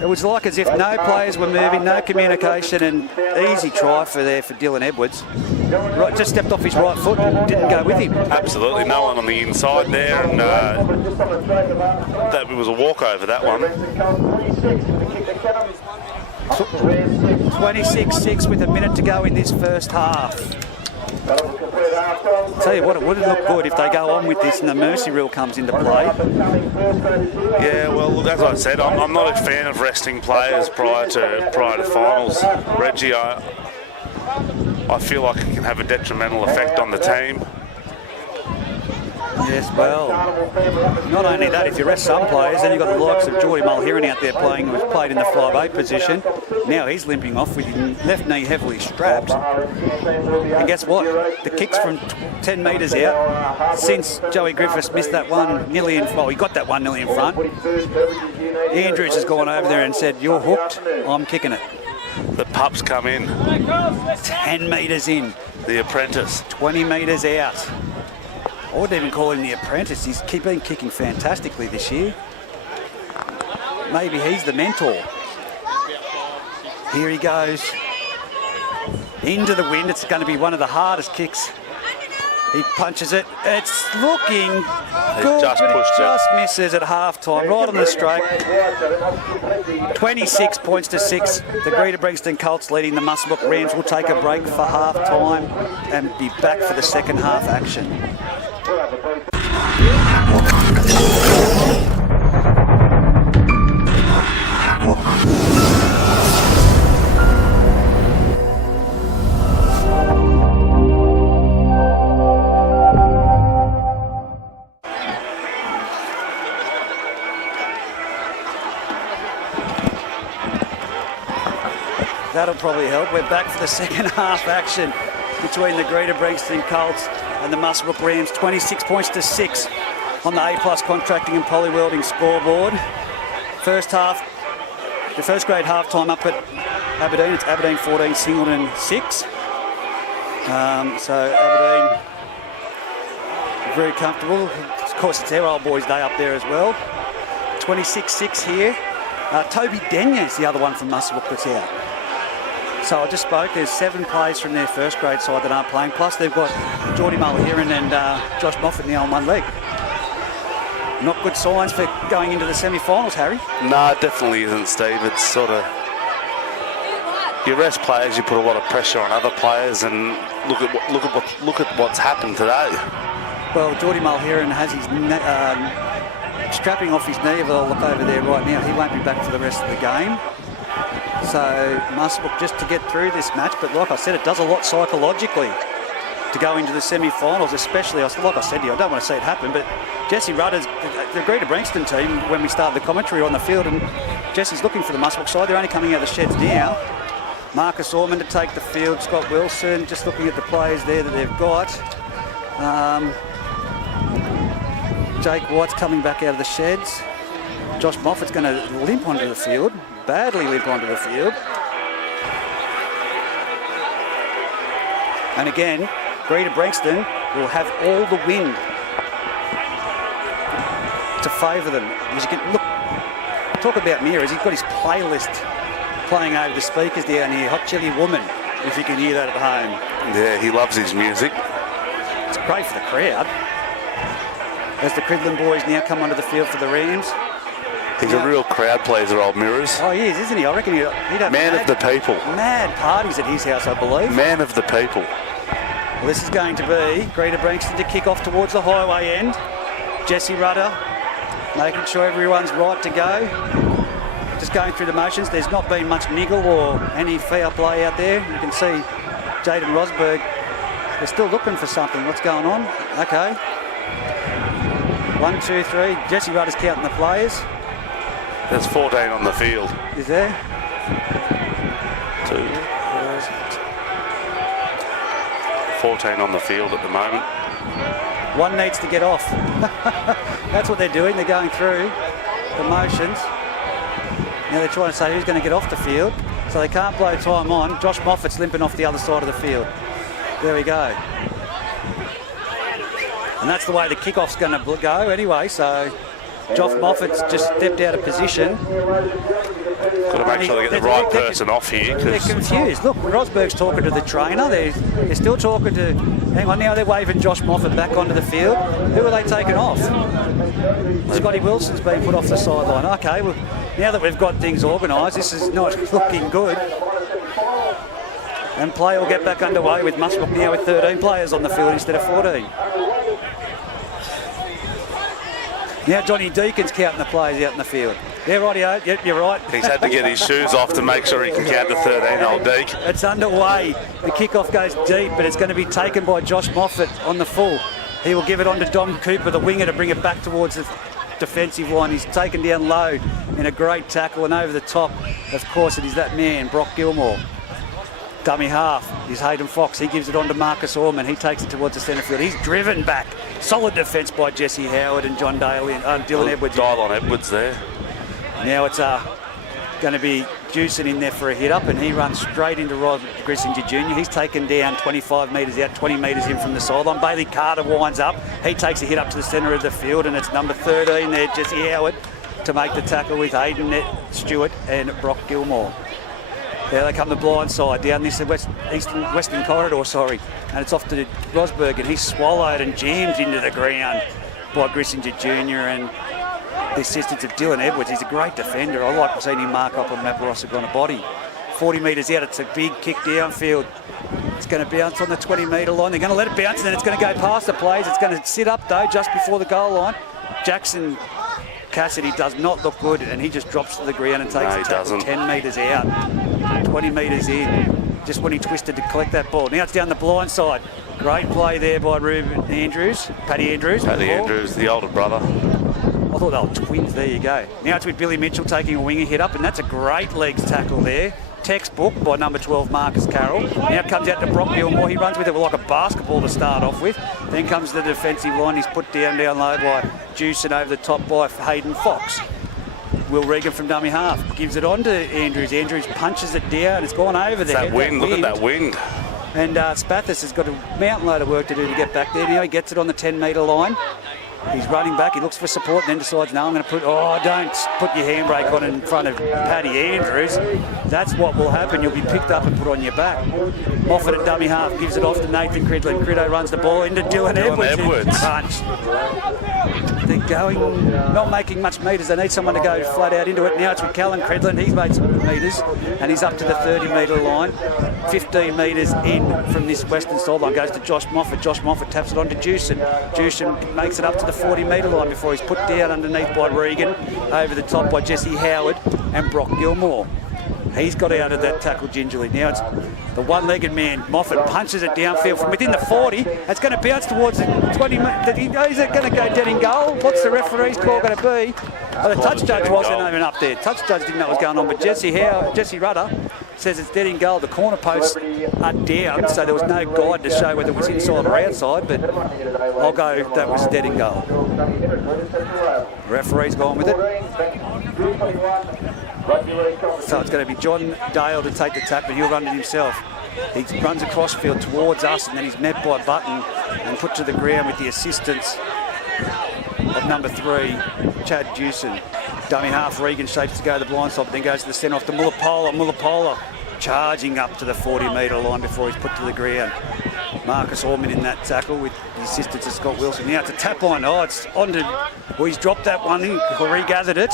It was like as if no players were moving, no communication, and easy try for Dylan Edwards. Right, just stepped off his right foot and didn't go with him. Absolutely, no one on the inside there, and that was a walkover, that one. 26-6 with a minute to go in this first half. Tell you what, it would look good if they go on with this and the mercy rule comes into play. Yeah, well, look, as I said, I'm not a fan of resting players prior to finals. Reggie, I feel like it can have a detrimental effect on the team. Yes, well, not only that, if you rest some players, then you've got the likes of Geordie Mulheron out there playing, who's played in the 5'8 position. Now he's limping off with his left knee heavily strapped. And guess what? The kicks from 10 metres out, since Joey Griffiths missed that one nearly in, well, he got that one nearly in front. Andrews has gone over there and said, "You're hooked, I'm kicking it." The pups come in. 10 metres in. The apprentice. 20 metres out. I wouldn't even call him the apprentice. He's been kicking fantastically this year. Maybe he's the mentor. Here he goes. Into the wind. It's going to be one of the hardest kicks. He punches it. It's looking good, just but pushed it it. just misses at half-time, right on the straight. 26 points to 6. The Greta Branxton Colts leading the Muswellbrook Rams. Will take a break for half-time and be back for the second half action. That'll probably help. We're back for the second half action between the Greta Branxton Colts and the Muswellbrook Rams. 26 points to 6 on the A+ Contracting and Poly Welding scoreboard. First half, the first grade half-time up at Aberdeen. It's Aberdeen 14, Singleton 6. So Aberdeen very comfortable. Of course, it's their old boys' day up there as well. 26-6 here. Toby Denyer is the other one from Muswellbrook that's out. So I just spoke, there's 7 players from their first grade side that aren't playing, plus they've got Geordie Mulheron and Josh Moffat now on one leg. Not good signs for going into the semi-finals, Harry. No, it definitely isn't, Steve. It's sort of, you rest players, you put a lot of pressure on other players, and look at what's happened today. Well, Geordie Mulheron has his strapping off his knee. If I'll look over there right now, he won't be back for the rest of the game. So Muswellbrook just to get through this match, but like I said, it does a lot psychologically to go into the semi-finals, especially, like I said to you, I don't want to see it happen, but Jesse Rudder's, the Greta Branxton team, when we started the commentary on the field, and Jesse's looking for the Muswellbrook side, they're only coming out of the sheds now. Marcus Ormond to take the field, Scott Wilson, just looking at the players there that they've got. Jake White's coming back out of the sheds. Josh Moffat's going to limp onto the field, badly limp onto the field. And again, Greta Branxton will have all the wind to favour them. As you can look, talk about mirrors, he's got his playlist playing over the speakers down here. Hot Chili Woman, if you can hear that at home. Yeah, he loves his music. It's great for the crowd. As the Cridlin boys now come onto the field for the Rams. He's a real crowd pleaser, old Mirrors. Oh, he is, isn't he? I reckon he'd have Man of the people. Mad parties at his house, I believe. Man of the people. Well, this is going to be Greta Branxton to kick off towards the highway end. Jesse Rudder making sure everyone's right to go. Just going through the motions. There's not been much niggle or any fair play out there. You can see Jaden Rosberg. They're still looking for something. What's going on? Okay. 1, 2, 3. Jesse Rudder's counting the players. There's 14 on the field. Is there? 2. 14 on the field at the moment. One needs to get off. That's what they're doing. They're going through the motions. Now they're trying to say who's going to get off the field. So they can't blow time on. Josh Moffat's limping off the other side of the field. There we go. And that's the way the kickoff's going to go anyway. So Josh Moffat's just stepped out of position. Got to make sure they get the right person off here. They're confused. Look, Rosberg's talking to the trainer. They're still talking to... Hang on, now they're waving Josh Moffat back onto the field. Who are they taking off? Scotty Wilson's been put off the sideline. Okay, well, now that we've got things organised, this is not looking good. And play will get back underway with Muswellbrook now with 13 players on the field instead of 14. Now Johnny Deacon's counting the players out in the field. Yeah, rightio. Yep, you're right. He's had to get his shoes off to make sure he can count to 13, old Deek. It's underway. The kickoff goes deep, but it's going to be taken by Josh Moffat on the full. He will give it on to Dom Cooper, the winger, to bring it back towards the defensive line. He's taken down low in a great tackle, and over the top, of course, it is that man, Brock Gilmore. Dummy half is Hayden Fox. He gives it on to Marcus Orman. He takes it towards the centre field. He's driven back. Solid defence by Jesse Howard and John Daly and Dylan Edwards. Dial on Edwards there. Now it's going to be Jewson in there for a hit up, and he runs straight into Rod Grissinger Jr. He's taken down 25 metres out, 20 metres in from the sideline. Bailey Carter winds up. He takes a hit up to the centre of the field, and it's number 13 there, Jesse Howard, to make the tackle with Hayden Stewart and Brock Gilmore. There they come the blind side, down this western corridor, and it's off to Rosberg, and he's swallowed and jammed into the ground by Grissinger Jr. and the assistance of Dylan Edwards. He's a great defender. I like seeing him mark up on Maparossa on a body. 40 metres out, it's a big kick downfield. It's going to bounce on the 20-metre line. They're going to let it bounce, and then it's going to go past the plays. It's going to sit up, though, just before the goal line. Jackson Cassidy does not look good, and he just drops to the ground and takes a tackle 10 metres out, 20 metres in, just when he twisted to collect that ball. Now it's down the blind side. Great play there by Ruben Andrews, Paddy Andrews. Paddy Andrews, the older brother. I thought they were twins. There you go. Now it's with Billy Mitchell taking a winger hit up, and that's a great legs tackle there. Textbook by number 12, Marcus Carroll. Now it comes out to Brock Gilmore. He runs with it like a basketball to start off with. Then comes the defensive line. He's put down low by Jewson, over the top by Hayden Fox. Will Regan from dummy half gives it on to Andrews. Andrews punches it down. It's gone over there. That wind. Look at that wind. And Spathis has got a mountain load of work to do to get back there. Now he gets it on the 10-metre line. He's running back, he looks for support, and then decides, no, I'm going to don't put your handbrake on in front of Paddy Andrews. That's what will happen. You'll be picked up and put on your back. Moffat at dummy half, gives it off to Nathan Cridlin. Criddo runs the ball into Dylan Edwards. Punch. They're going, not making much metres. They need someone to go flat out into it. Now it's with Callan Cridlin. He's made some metres, and he's up to the 30-metre line. 15 metres in from this western sideline, goes to Josh Moffat. Josh Moffat taps it on to Jewson. Jewson makes it up to the 40-metre line before he's put down underneath by Regan, over the top by Jesse Howard and Brock Gilmore. He's got out of that tackle gingerly. Now it's the one-legged man. Moffat punches it downfield from within the 40. It's going to bounce towards the 20. Is it going to go dead in goal? What's the referee's call going to be? Oh, the touch judge wasn't even up there. Touch judge didn't know what was going on, but Jesse Rudder says it's dead in goal. The corner posts are down, so there was no guide to show whether it was inside or outside, but I'll go that was dead in goal. The referee's gone with it. So it's going to be John Dale to take the tap, but he'll run it himself. He runs across field towards us, and then he's met by Button and put to the ground with the assistance of number 3, Chad Jewson. Dummy half, Regan shapes to go to the blind side, but then goes to the centre off to Mullapola. Mullapola charging up to the 40-metre line before he's put to the ground. Marcus Orman in that tackle with the assistance of Scott Wilson. Now it's a tap line. Oh, it's on to... Well, he's dropped that one. He regathered it.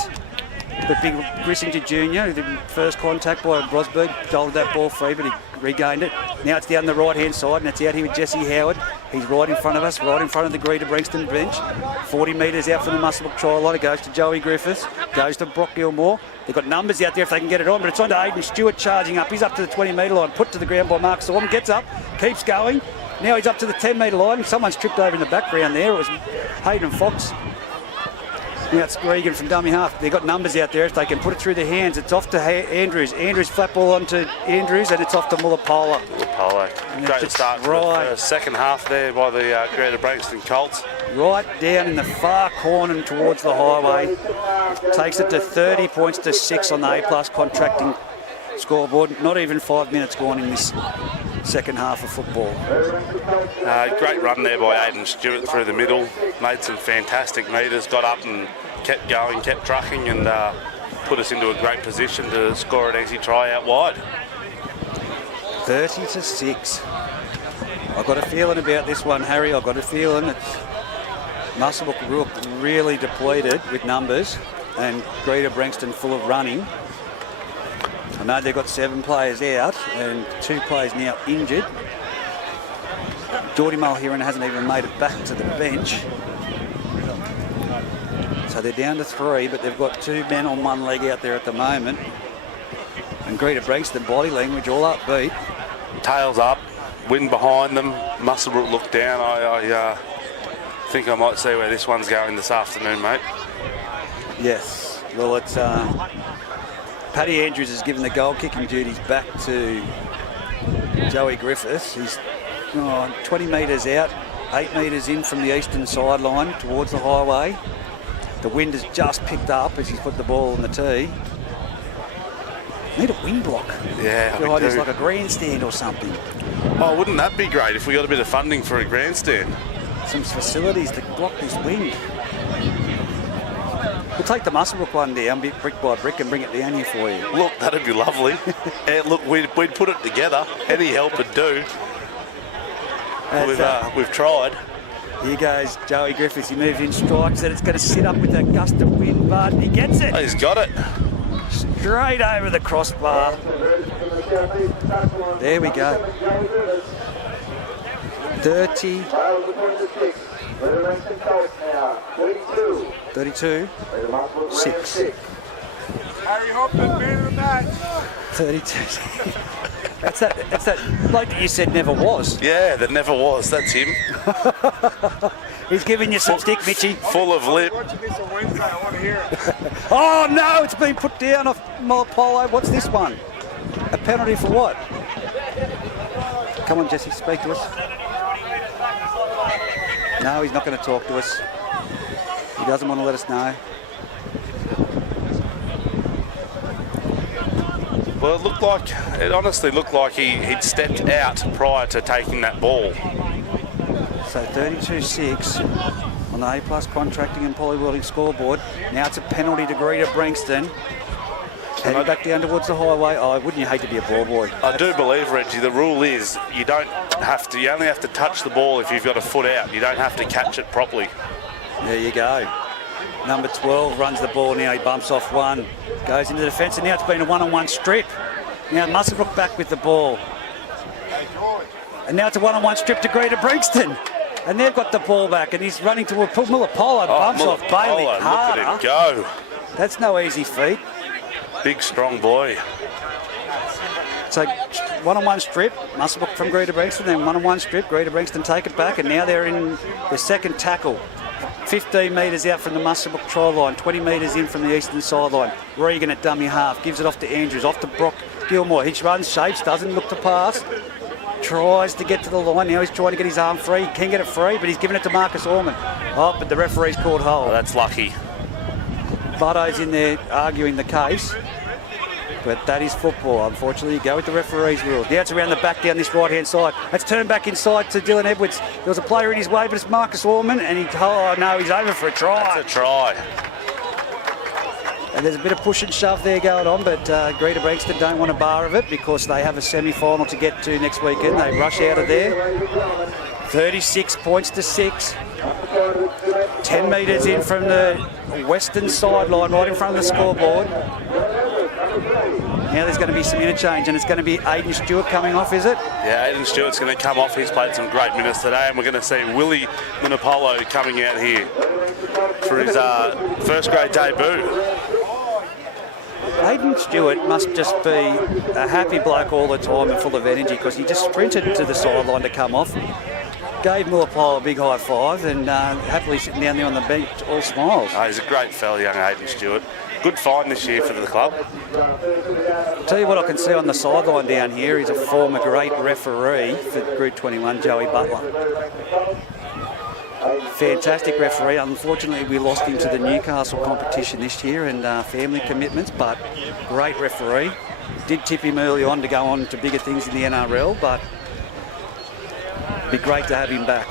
But big Grissinger Jr., the first contact by Rosberg, doled that ball free, but he regained it. Now it's down the right-hand side, and it's out here with Jesse Howard. He's right in front of us, right in front of the Greta Branxton bench. 40 metres out from the Muswellbrook try line. It goes to Joey Griffiths, goes to Brock Gilmore. They've got numbers out there if they can get it on, but it's on to Hayden Stewart charging up. He's up to the 20-metre line, put to the ground by Marcus Orman, gets up, keeps going. Now he's up to the 10-metre line. Someone's tripped over in the background there. It was Hayden Fox. Now it's Regan from dummy half. They've got numbers out there. If they can put it through their hands, it's off to Andrews. Andrews flat ball onto Andrews, and it's off to Mullapola. Great start right. The second half there by the Greta Branxton Colts. Right down in the far corner towards the highway. Takes it to 30 points to 6 on the A+ contracting scoreboard. Not even 5 minutes gone in this second half of football. Great run there by Hayden Stewart through the middle. Made some fantastic metres, got up and kept going, kept trucking, and put us into a great position to score an easy try out wide. 30 to 6. I've got a feeling about this one, Harry. I've got a feeling that Muswellbrook really depleted with numbers, and Greta Branxton full of running. I know they've got 7 players out and 2 players now injured. Geordie Mulheron hasn't even made it back to the bench. So they're down to 3, but they've got 2 men on 1 leg out there at the moment. And Greta Branxton, body language all upbeat. Tails up, wind behind them. Muswellbrook look down. I I think I might see where this one's going this afternoon, mate. Yes. Well, it's Paddy Andrews has given the goal kicking duties back to Joey Griffiths. He's 20 metres out, 8 metres in from the eastern sideline towards the highway. The wind has just picked up as he's put the ball on the tee. Need a wind block. Yeah, God, it's like a grandstand or something. Oh, wouldn't that be great if we got a bit of funding for a grandstand? Some facilities to block this wind. We'll take the Muswellbrook one down, brick by brick, and bring it down here for you. Look, that'd be lovely. Yeah, look, we'd put it together. Any help would do. We've tried. Here goes Joey Griffiths. He moves in, strikes it. It's going to sit up with a gust of wind, but he gets it. Oh, he's got it. Straight over the crossbar. There we go. 32. 6. Harry Hopkins, man of the match. 32. That's that bloke that you said never was. Yeah, that never was. That's him. He's giving you some stick, Mitchy. Full of lip. Watching this on Wednesday, I want to hear it. Oh no, it's been put down off Polo. What's this one? A penalty for what? Come on, Jesse, speak to us. No, he's not going to talk to us. He doesn't want to let us know. Well, it honestly looked like he'd stepped out prior to taking that ball. So 32-6 on the A+ Contracting and Polywelding scoreboard. Now it's a penalty to Greta Branxton. Heading back down towards the highway. Oh, wouldn't you hate to be a ball boy? I do believe, Reggie, the rule is you only have to touch the ball if you've got a foot out. You don't have to catch it properly. There you go. Number 12 runs the ball now. He bumps off one. Goes into the defence, and now it's been a one-on-one strip. Now Muswellbrook back with the ball. And now it's a one-on-one strip to Greta Branxton. And they've got the ball back, and he's running toward Mulapolo. Bumps off Bailey Carter. Look at him go. That's no easy feat. Big, strong boy. So one-on-one strip, Muswellbrook from Greta Branxton, then one-on-one strip, Greta Branxton take it back, and now they're in the second tackle. 15 metres out from the Muswellbrook try line, 20 metres in from the eastern sideline. Regan at dummy half, gives it off to Andrews, off to Brock Gilmore. He runs, shapes, doesn't look to pass. Tries to get to the line. Now he's trying to get his arm free. He can get it free, but he's giving it to Marcus Orman. Oh, but the referee's called hold. Oh, that's lucky. Butto's in there arguing the case. But that is football. Unfortunately, you go with the referee's rules. Now it's around the back down this right-hand side. It's turned back inside to Dylan Edwards. There was a player in his way, but it's Marcus Orman, and he's over for a try. That's a try. And there's a bit of push and shove there going on, but Greta Branxton don't want a bar of it because they have a semi-final to get to next weekend. They rush out of there. 36 points to 6. 10 metres in from the western sideline, right in front of the scoreboard. Now there's going to be some interchange, and it's going to be Aidan Stewart coming off, is it? Yeah, Aidan Stewart's going to come off. He's played some great minutes today, and we're going to see Willie Munapolo coming out here for his first grade debut. Aidan Stewart must just be a happy bloke all the time and full of energy because he just sprinted to the sideline to come off. Gave Mulapolo a big high five and happily sitting down there on the bench, all smiles. Oh, he's a great fella, young Aidan Stewart. Good find this year for the club. Tell you what I can see on the sideline down here is a former great referee for Group 21, Joey Butler. Fantastic referee. Unfortunately, we lost him to the Newcastle competition this year and family commitments, but great referee. Did tip him early on to go on to bigger things in the NRL, but it'd be great to have him back.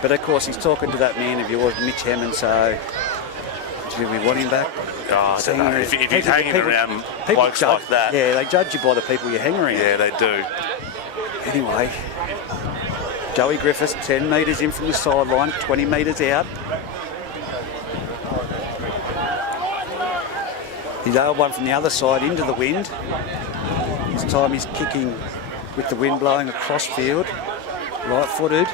But of course, he's talking to that man of yours, Mitch Hammond, so do we want him back? Oh, I don't know. If he's hanging around blokes like that. Yeah, they judge you by the people you hang around. Yeah, they do. Anyway, Joey Griffiths, 10 metres in from the sideline, 20 metres out. He nailed one from the other side into the wind. This time he's kicking with the wind blowing across field. Right-footed,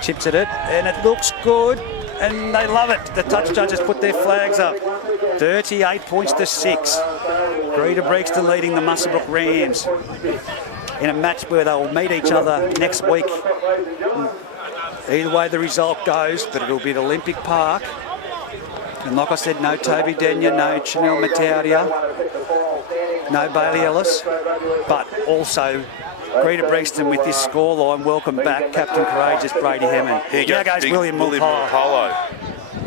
chips at it, and it looks good. And they love it. The touch judges put their flags up. 38 points to 6. Greta Branxton leading the Muswellbrook Rams in a match where they'll meet each other next week Either way the result goes, but it'll be at Olympic Park. And like I said, no Toby Denya, no Chanel Mataudia, no Bailey Ellis, but also Greta Branxton with this scoreline. Welcome back, Captain Courageous Brady Hammond. Here goes William Mulpolo.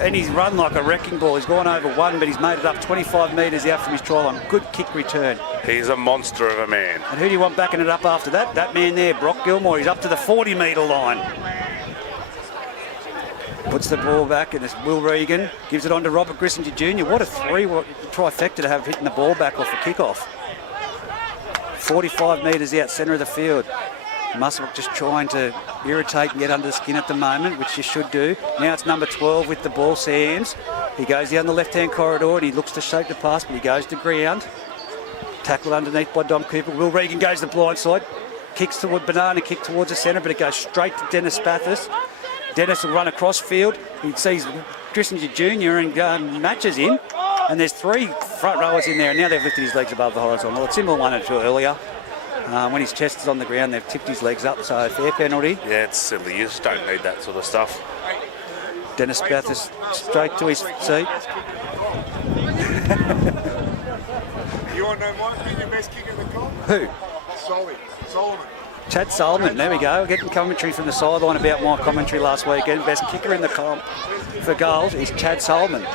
And he's run like a wrecking ball. He's gone over one, but he's made it up 25 metres out from his try line. Good kick return. He's a monster of a man. And who do you want backing it up after that? That man there, Brock Gilmore. He's up to the 40-metre line. Puts the ball back, and it's Will Regan. Gives it on to Robert Grissinger Jr. What a trifecta to have hitting the ball back off the kickoff. 45 metres out, centre of the field. Muswellbrook just trying to irritate and get under the skin at the moment, which you should do. Now it's number 12 with the ball, Sams. He goes down the left-hand corridor and he looks to shape the pass, but he goes to ground. Tackled underneath by Dom Cooper. Will Regan goes to the blind side. Kicks toward banana, kick towards the centre, but it goes straight to Dennis Bathurst. Dennis will run across field. He sees Grissinger Jr. and matches him. And there's 3 front rowers in there, and now they've lifted his legs above the horizontal. Well, it's similar 1 or 2 earlier. When his chest is on the ground, they've tipped his legs up, so fair penalty. Yeah, it's silly. You just don't need that sort of stuff. Dennis Bathurst straight to his seat. You want to know what? Who's your best kicker in the comp? Who? Solomon. Chad Solomon, there we go. Getting commentary from the sideline about my commentary last weekend. Best kicker in the comp for goals is Chad Solomon.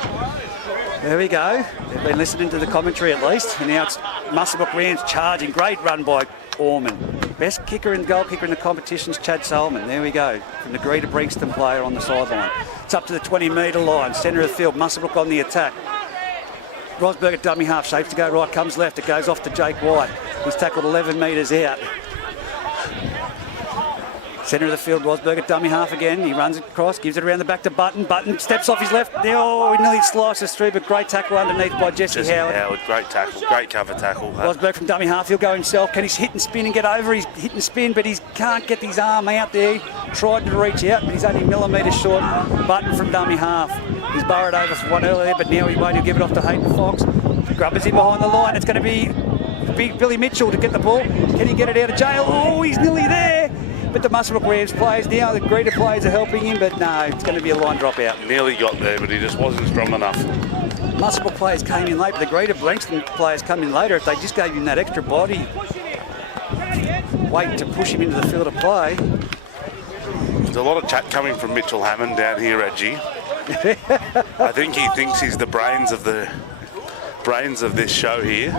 There we go. They've been listening to the commentary at least. And now it's Muswellbrook Rams charging. Great run by Orman. Best kicker and goal kicker in the competition is Chad Solomon. There we go. From the Greta Branxton player on the sideline. It's up to the 20-metre line. Centre of the field. Muswellbrook on the attack. Rosberg at dummy half. Shapes to go right. Comes left. It goes off to Jake White. He's tackled 11 metres out. Centre of the field, Rosberg at dummy half again. He runs across, gives it around the back to Button. Button steps off his left. Oh, he nearly slices through, but great tackle underneath by Jesse Howard. Great tackle, great cover tackle. Rosberg from dummy half, he'll go himself. Can he hit and spin and get over? He's hit and spin, but he can't get his arm out there. Tried to reach out, but he's only millimetres short. Button from dummy half. He's burrowed over for one earlier, but now he won't. He'll give it off to Hayden Fox. Grubbers in behind the line. It's going to be Billy Mitchell to get the ball. Can he get it out of jail? Oh, he's nearly there. But the Muswellbrook Rams players now, the Greta players are helping him, but no, it's going to be a line drop out. Nearly got there, but he just wasn't strong enough. Muswellbrook players came in late, but the Greta Branxton players come in later. If they just gave him that extra body weight to push him into the field of play. There's a lot of chat coming from Mitchell Hammond down here, Reggie. I think he thinks he's the brains of this show here.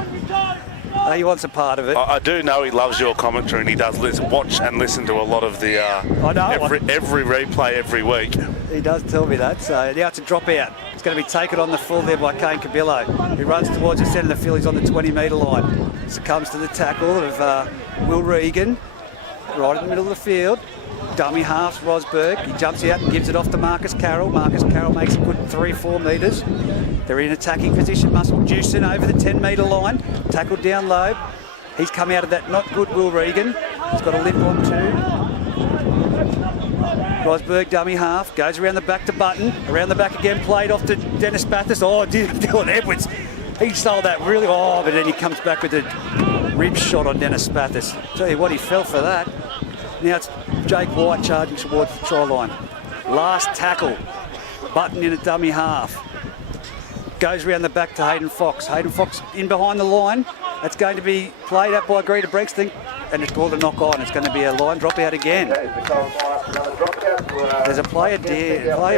He wants a part of it. I do know he loves your commentary, and he does watch and listen to a lot of the every replay every week. He does tell me that. So now it's a drop out. It's going to be taken on the full there by Kane Cabillo, who runs towards the centre of the field. He's on the 20-metre line. Succumbs to the tackle of Will Regan, right in the middle of the field. Dummy half Rosberg. He jumps out and gives it off to Marcus Carroll. Marcus Carroll makes a good 3-4 metres. They're in attacking position. Muswellbrook juicing over the 10-metre line. Tackled down low. He's come out of that not good Will Regan. He's got a limp on too. Rosberg dummy half. Goes around the back to Button. Around the back again. Played off to Dennis Bathurst. Oh, Dylan Edwards. He sold that really. Oh, but then he comes back with a rib shot on Dennis Bathurst. Tell you what, he fell for that. Now it's Jake White charging towards the try line. Last tackle. Button in a dummy half. Goes around the back to Hayden Fox. Hayden Fox in behind the line. That's going to be played up by Greta Branxton, and it's called a knock on. It's going to be a line drop out again. There's a player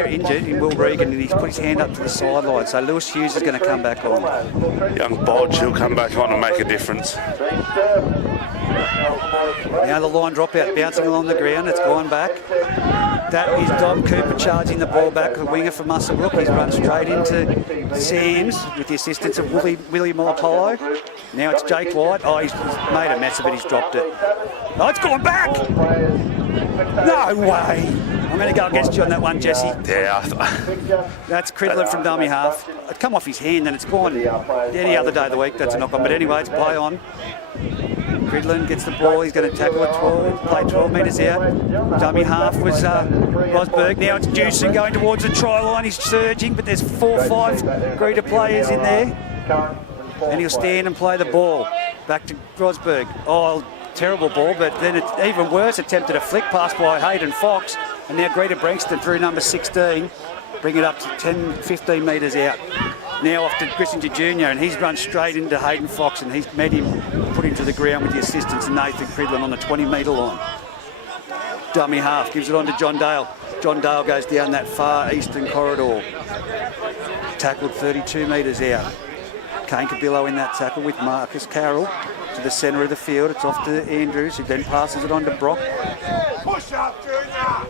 injured in Will Regan, and he's put his hand up to the sideline. So Lewis Hughes is going to come back on. Young Bodge, he'll come back on and make a difference. Now the line drop out, bouncing along the ground. It's gone back. That is Dom Cooper charging the ball back, the winger for Muswellbrook. He's run straight into Sams with the assistance of Willie Mulpolo. Now it's Jake White. Oh, he's made a mess of it. He's dropped it. Oh, it's gone back. No way. I'm going to go against you on that one, Jesse. Yeah. That's Cridlin from dummy half. It come off his hand and it's gone. Any other day of the week, that's a knock on. But anyway, it's play on. Cridlin gets the ball. He's going to tackle it 12, play 12 metres out. Dummy half was Rosberg. Now it's Juicing going towards the try line. He's surging, but there's 4 or 5 Greta players in there. And he'll stand and play the ball. Back to Rosberg. Oh, terrible ball, but then it's even worse. Attempted a flick pass by Hayden Fox. And now Greta Branxton through number 16, bring it up to 10, 15 metres out. Now off to Grissinger Jr. and he's run straight into Hayden Fox and he's met him, put him to the ground with the assistance of Nathan Cridlin on the 20-metre line. Dummy half, gives it on to John Dale. John Dale goes down that far eastern corridor. Tackled 32 metres out. Kane Cabillo in that tackle with Marcus Carroll to the centre of the field. It's off to Andrews, who then passes it on to Brock. Push up, Junior!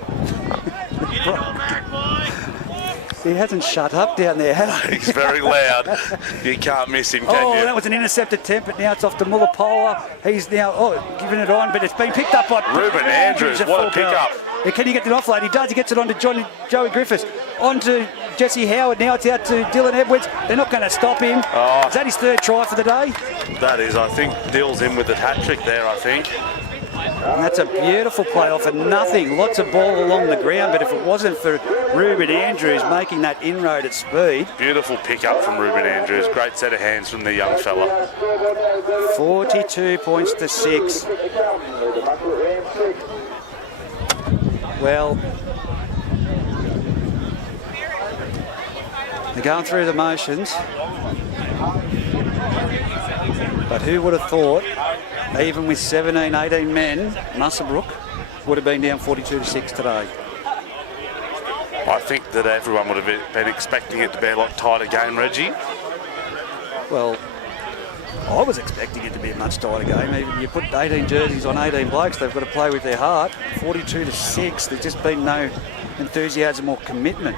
He hasn't shut up down there, has he? He's very loud. You can't miss him, can you? That was an intercepted attempt, but now it's off to Mullapola. He's now giving it on, but it's been picked up by Ruben Andrews. What a pick-up. Yeah, can he get it offload? He does. He gets it on to Joey Griffiths. On to Jesse Howard. Now it's out to Dylan Edwards. They're not going to stop him. Is that his third try for the day? That is. I think Dill's in with the hat-trick there, I think. And that's a beautiful play off and nothing. Lots of ball along the ground, but if it wasn't for Ruben Andrews making that inroad at speed. Beautiful pick-up from Ruben Andrews. Great set of hands from the young fella. 42 points to 6. Well, they're going through the motions. But who would have thought, even with 17, 18 men, Muswellbrook would have been down 42 to 6 today. I think that everyone would have been expecting it to be a lot tighter game, Reggie. Well, I was expecting it to be a much tighter game. Even you put 18 jerseys on 18 blokes, they've got to play with their heart. 42 to 6, there's just been no enthusiasm or commitment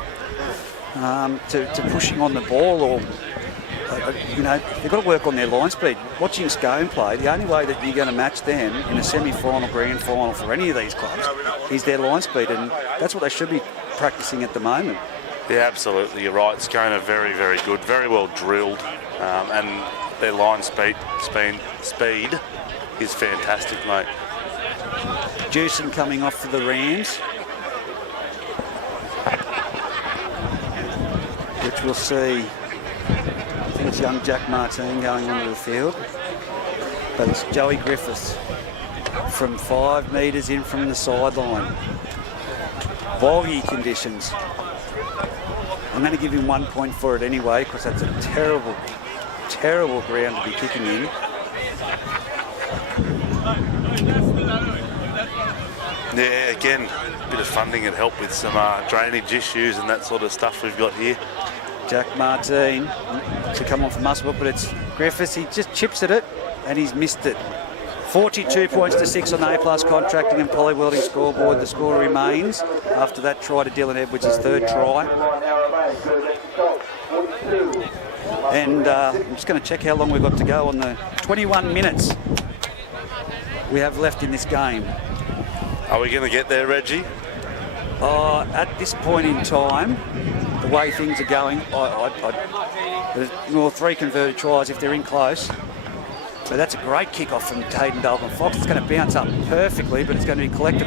to pushing on the ball or... they've got to work on their line speed. Watching Scone play, the only way that you're going to match them in a semi-final, grand final for any of these clubs is their line speed, and that's what they should be practicing at the moment. Yeah, absolutely, you're right. Scone are very, very good, very well drilled, and their line speed is fantastic, mate. Jewson coming off for the Rams, which we'll see. I think it's young Jack Martin going onto the field, but it's Joey Griffiths from 5 metres in from the sideline. Boggy conditions. I'm going to give him 1 point for it anyway, because that's a terrible, terrible ground to be kicking in. Yeah, again, a bit of funding and help with some drainage issues and that sort of stuff we've got here. Jack Martin to come on for Muswellbrook, but it's Griffiths. He just chips at it and he's missed it. 42 points to 6 on the A+ contracting and poly welding scoreboard. The score remains after that try to Dylan Edwards, his third try. And I'm just going to check how long we've got to go on the 21 minutes we have left in this game. Are we going to get there, Reggie? At this point in time, the way things are going, there's 3 converted tries if they're in close. So that's a great kickoff from Hayden Dalton Fox. It's going to bounce up perfectly, but it's going to be collected.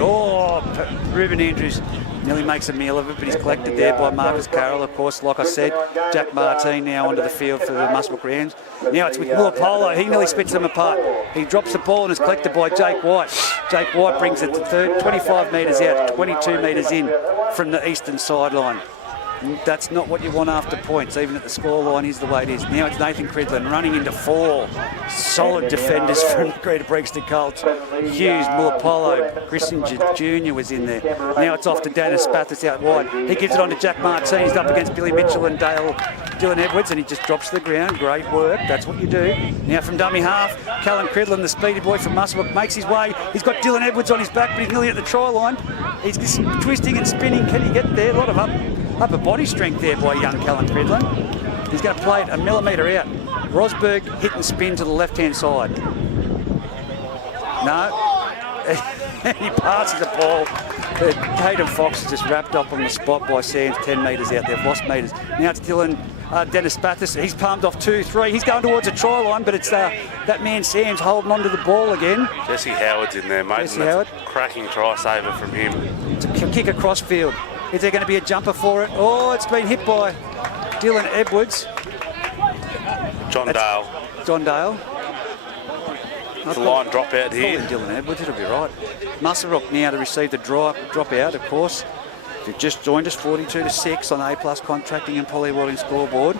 Ruben Andrews nearly makes a meal of it, but he's collected there by Marcus Carroll, of course. Like I said, Jack Martin now onto the field for the Muswellbrook Rams. Now it's with Mullapola. He nearly splits them apart. He drops the ball and is collected by Jake White. Jake White brings it to 25 metres out, 22 metres in from the eastern sideline. That's not what you want after points, even at the scoreline is the way it is. Now it's Nathan Cridlin running into 4 solid defenders from the Greta Branxton Colts. Hughes, Mullapola, Grissinger Jr. was in there. Now it's off to Dennis Spathis out wide. He gives it on to Jack Martin. He's up against Billy Mitchell and Dylan Edwards, and he just drops to the ground. Great work. That's what you do. Now from dummy half, Callum Cridlin, the speedy boy from Muswellbrook, makes his way. He's got Dylan Edwards on his back, but he's nearly at the try line. He's just twisting and spinning. Can he get there? A lot of upper body strength there by young Callum Cridlin. He's going to play it a millimetre out. Rosberg hit and spin to the left-hand side. No. He passes the ball. Hayden Fox is just wrapped up on the spot by Sam's 10 metres out. They've lost metres. Now it's Dennis Spathis. He's palmed off 2-3. He's going towards a try line, but it's that man Sam's holding onto the ball again. Jesse Howard's in there, mate. Jesse Howard. Cracking try saver from him. It's a kick across field. Is there going to be a jumper for it? Oh, it's been hit by Dylan Edwards. John Dale. John Dale. It's a line drop out here. Dylan Edwards, it'll be right. Muswellbrook now to receive the drop out, of course. If you've just joined us, 42-6 on A+ Contracting and Poly Welding scoreboard.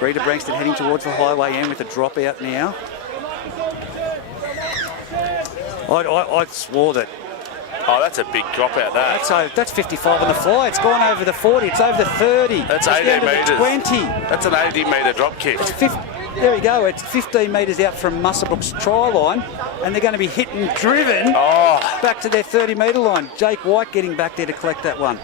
Greta Branxton heading towards the highway end with a dropout now. I swore that. Oh, that's a big dropout, that. That's 55 on the fly. It's gone over the 40. It's over the 30. That's it's 80 metres. 20. That's an 80-metre drop kick. There we go. It's 15 metres out from Muswellbrook's try line, and they're going to be hit and driven back to their 30-metre line. Jake White getting back there to collect that one.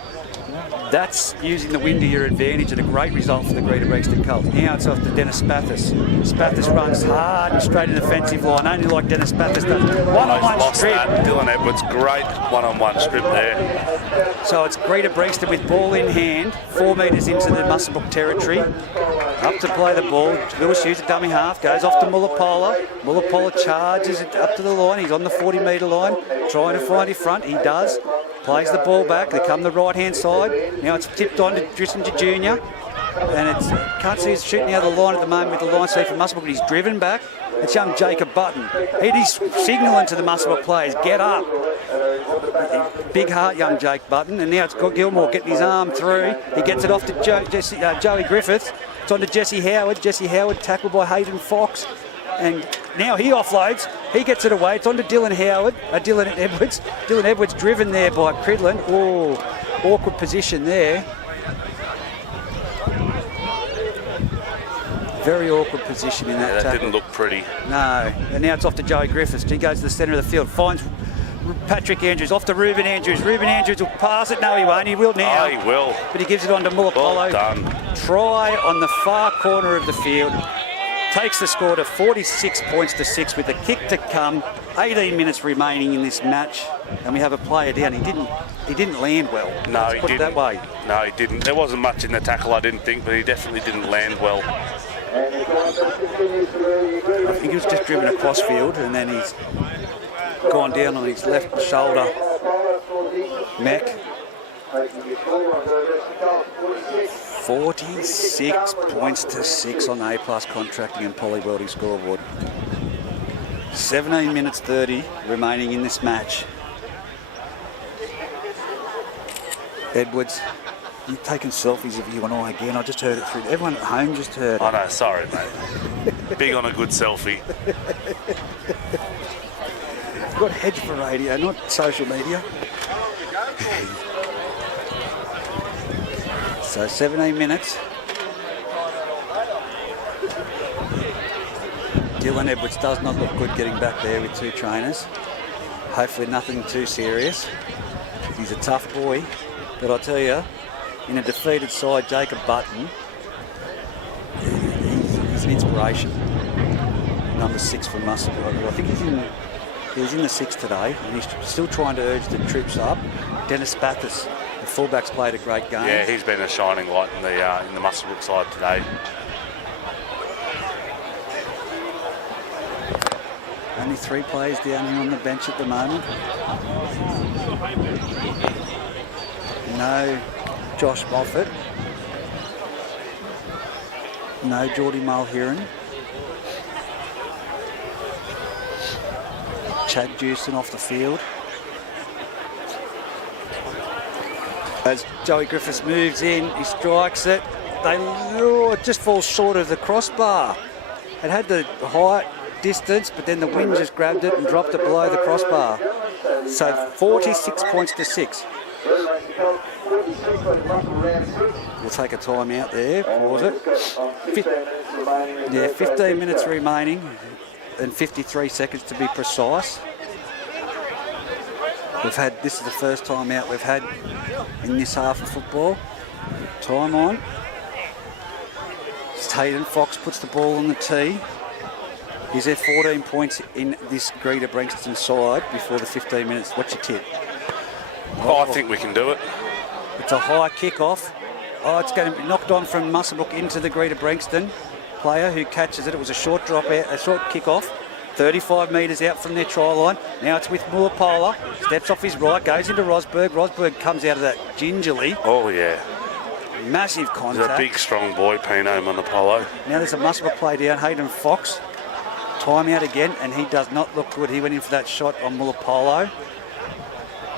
That's using the wind to your advantage, and a great result for the Greta Branxton Colts. Now it's off to Dennis Spathis. Spathis runs hard and straight in the offensive line, only like Dennis Spathis does. One-on-one strip. Dylan Edwards, great one-on-one strip there. So it's Greta Branxton with ball in hand, 4 metres into the Muswellbrook territory. Up to play the ball. Lewis Hughes, a dummy half, goes off to Mullapola. Mullapola charges it up to the line. He's on the 40-metre line, trying to find his front. He does. Plays the ball back. They come the right-hand side. Now it's tipped on to Drissinger Jr. And it's can't see he's shooting out of the line at the moment with the line safe for Muswellbrook, but he's driven back. It's young Jacob Button. He's signalling to the Muswellbrook players, get up. Big heart, young Jake Button. And now it's got Gilmore getting his arm through. He gets it off to Joey Griffiths. It's on to Jesse Howard. Jesse Howard tackled by Hayden Fox. And now he offloads. He gets it away. It's on to Dylan Edwards. Dylan Edwards driven there by Cridland. Oh, awkward position there. Very awkward position in that tackle. That didn't look pretty. No. And now it's off to Joey Griffiths. He goes to the centre of the field. Finds Patrick Andrews. Off to Ruben Andrews. Ruben Andrews will pass it. No, he won't. He will now. Oh, he will. But he gives it on to Mullapolo. Well done. Try on the far corner of the field. Takes the score to 46 points to 6 with a kick to come. 18 minutes remaining in this match, and we have a player down. He didn't land well. No, he put didn't. It that way. No, he didn't. There wasn't much in the tackle, I didn't think, but he definitely didn't land well. I think he was just driven across field, and then he's gone down on his left shoulder. Mech. 46 points to 6 on A+ Contracting and Poly Welding scoreboard. 17 minutes 30 remaining in this match. Edwards, you've taken selfies of you and I again. I just heard it through. Everyone at home just heard it. Oh no, sorry mate. Big on a good selfie. We've got heads for radio, not social media. So 17 minutes. Dylan Edwards does not look good getting back there with 2 trainers. Hopefully nothing too serious. He's a tough boy, but I tell you, in a defeated side, Jacob Button, he's an inspiration. Number 6 for Muswellbrook. I think he's in the 6 today, and he's still trying to urge the troops up. Dennis Spathis, the fullback's played a great game. Yeah, he's been a shining light in the Muswellbrook side today. Only 3 players down here on the bench at the moment. No Josh Moffat. No Geordie Mulheron. Chad Jewson off the field. As Joey Griffiths moves in, he strikes it. It just falls short of the crossbar. It had the height, distance, but then the wind just grabbed it and dropped it below the crossbar. So 46 points to 6. We'll take a time out there, pause it. 15 minutes remaining and 53 seconds to be precise. This is the first time out we've had in this half of football. Time on. Hayden Fox puts the ball on the tee. Is there 14 points in this Greta Branxton side before the 15 minutes? What's your tip? Oh, I think we can do it. It's a high kick-off. Oh, it's going to be knocked on from Muswellbrook into the Greta Branxton player who catches it. It was a short drop out, a short kick-off. 35 metres out from their try line. Now it's with Mullapola. Steps off his right, goes into Rosberg. Rosberg comes out of that gingerly. Oh, yeah. Massive contact. He's a big, strong boy, Pino Mullapola. Now there's a Muswellbrook play down. Hayden Fox. Time out again, and he does not look good. He went in for that shot on Mullapola.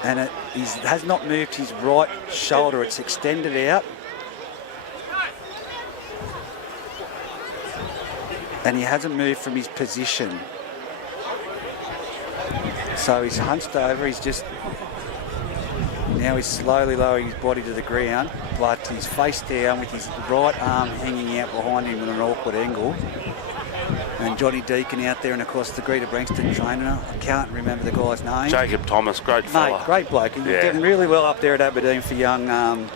And He has not moved his right shoulder. It's extended out. And he hasn't moved from his position. So he's hunched over. Now he's slowly lowering his body to the ground, but he's face down with his right arm hanging out behind him at an awkward angle. And Johnny Deacon out there, and of course the Greta Branxton trainer. I can't remember the guy's name. Jacob Thomas, great fella. Mate, great bloke. He's doing really well up there at Aberdeen for young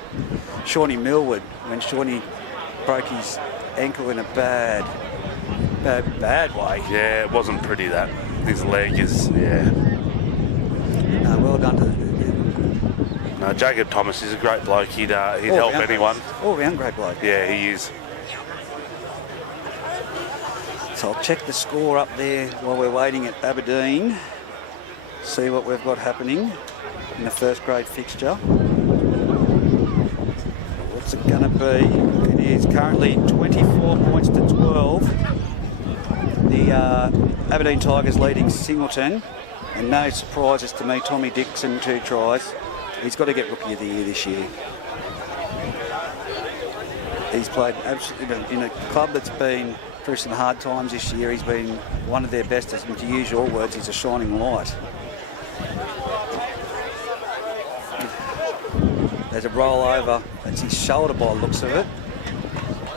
Shawnee Millwood when Shawnee broke his ankle in a bad way. Yeah, it wasn't pretty that. His leg is, yeah. No, well done to the... No, Jacob Thomas is a great bloke. He'd help anyone. All round great bloke. Yeah, he is. So I'll check the score up there while we're waiting at Aberdeen. See what we've got happening in the first grade fixture. What's it going to be? It is currently 24 points to 12. The Aberdeen Tigers leading Singleton. And no surprises to me, Tommy Dixon, 2 tries. He's got to get Rookie of the Year this year. He's played absolutely in a club that's been through some hard times this year. He's been one of their best, and to use your words, he's a shining light. There's a roll over. It's his shoulder by the looks of it.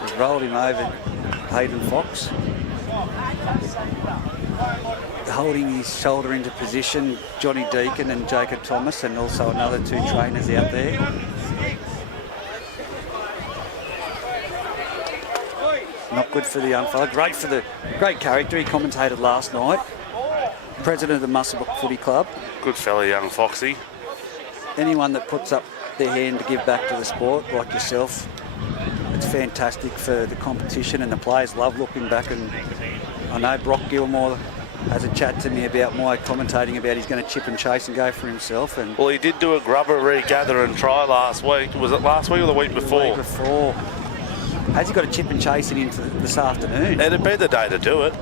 He's rolled him over Hayden Fox. Holding his shoulder into position, Johnny Deacon and Jacob Thomas, and also another 2 trainers out there. Not good for the young fella. Great character. He commentated last night. President of the Muswellbrook Footy Club. Good fella, young Foxy. Anyone that puts up their hand to give back to the sport, like yourself, it's fantastic for the competition, and the players love looking back. And I know Brock Gilmore has a chat to me about my commentating about he's going to chip and chase and go for himself. And well, he did do a grubber, regather and try last week. Was it last week or the week before? The week before. Has he got a chip and chasing into this afternoon? It'd be the day to do it.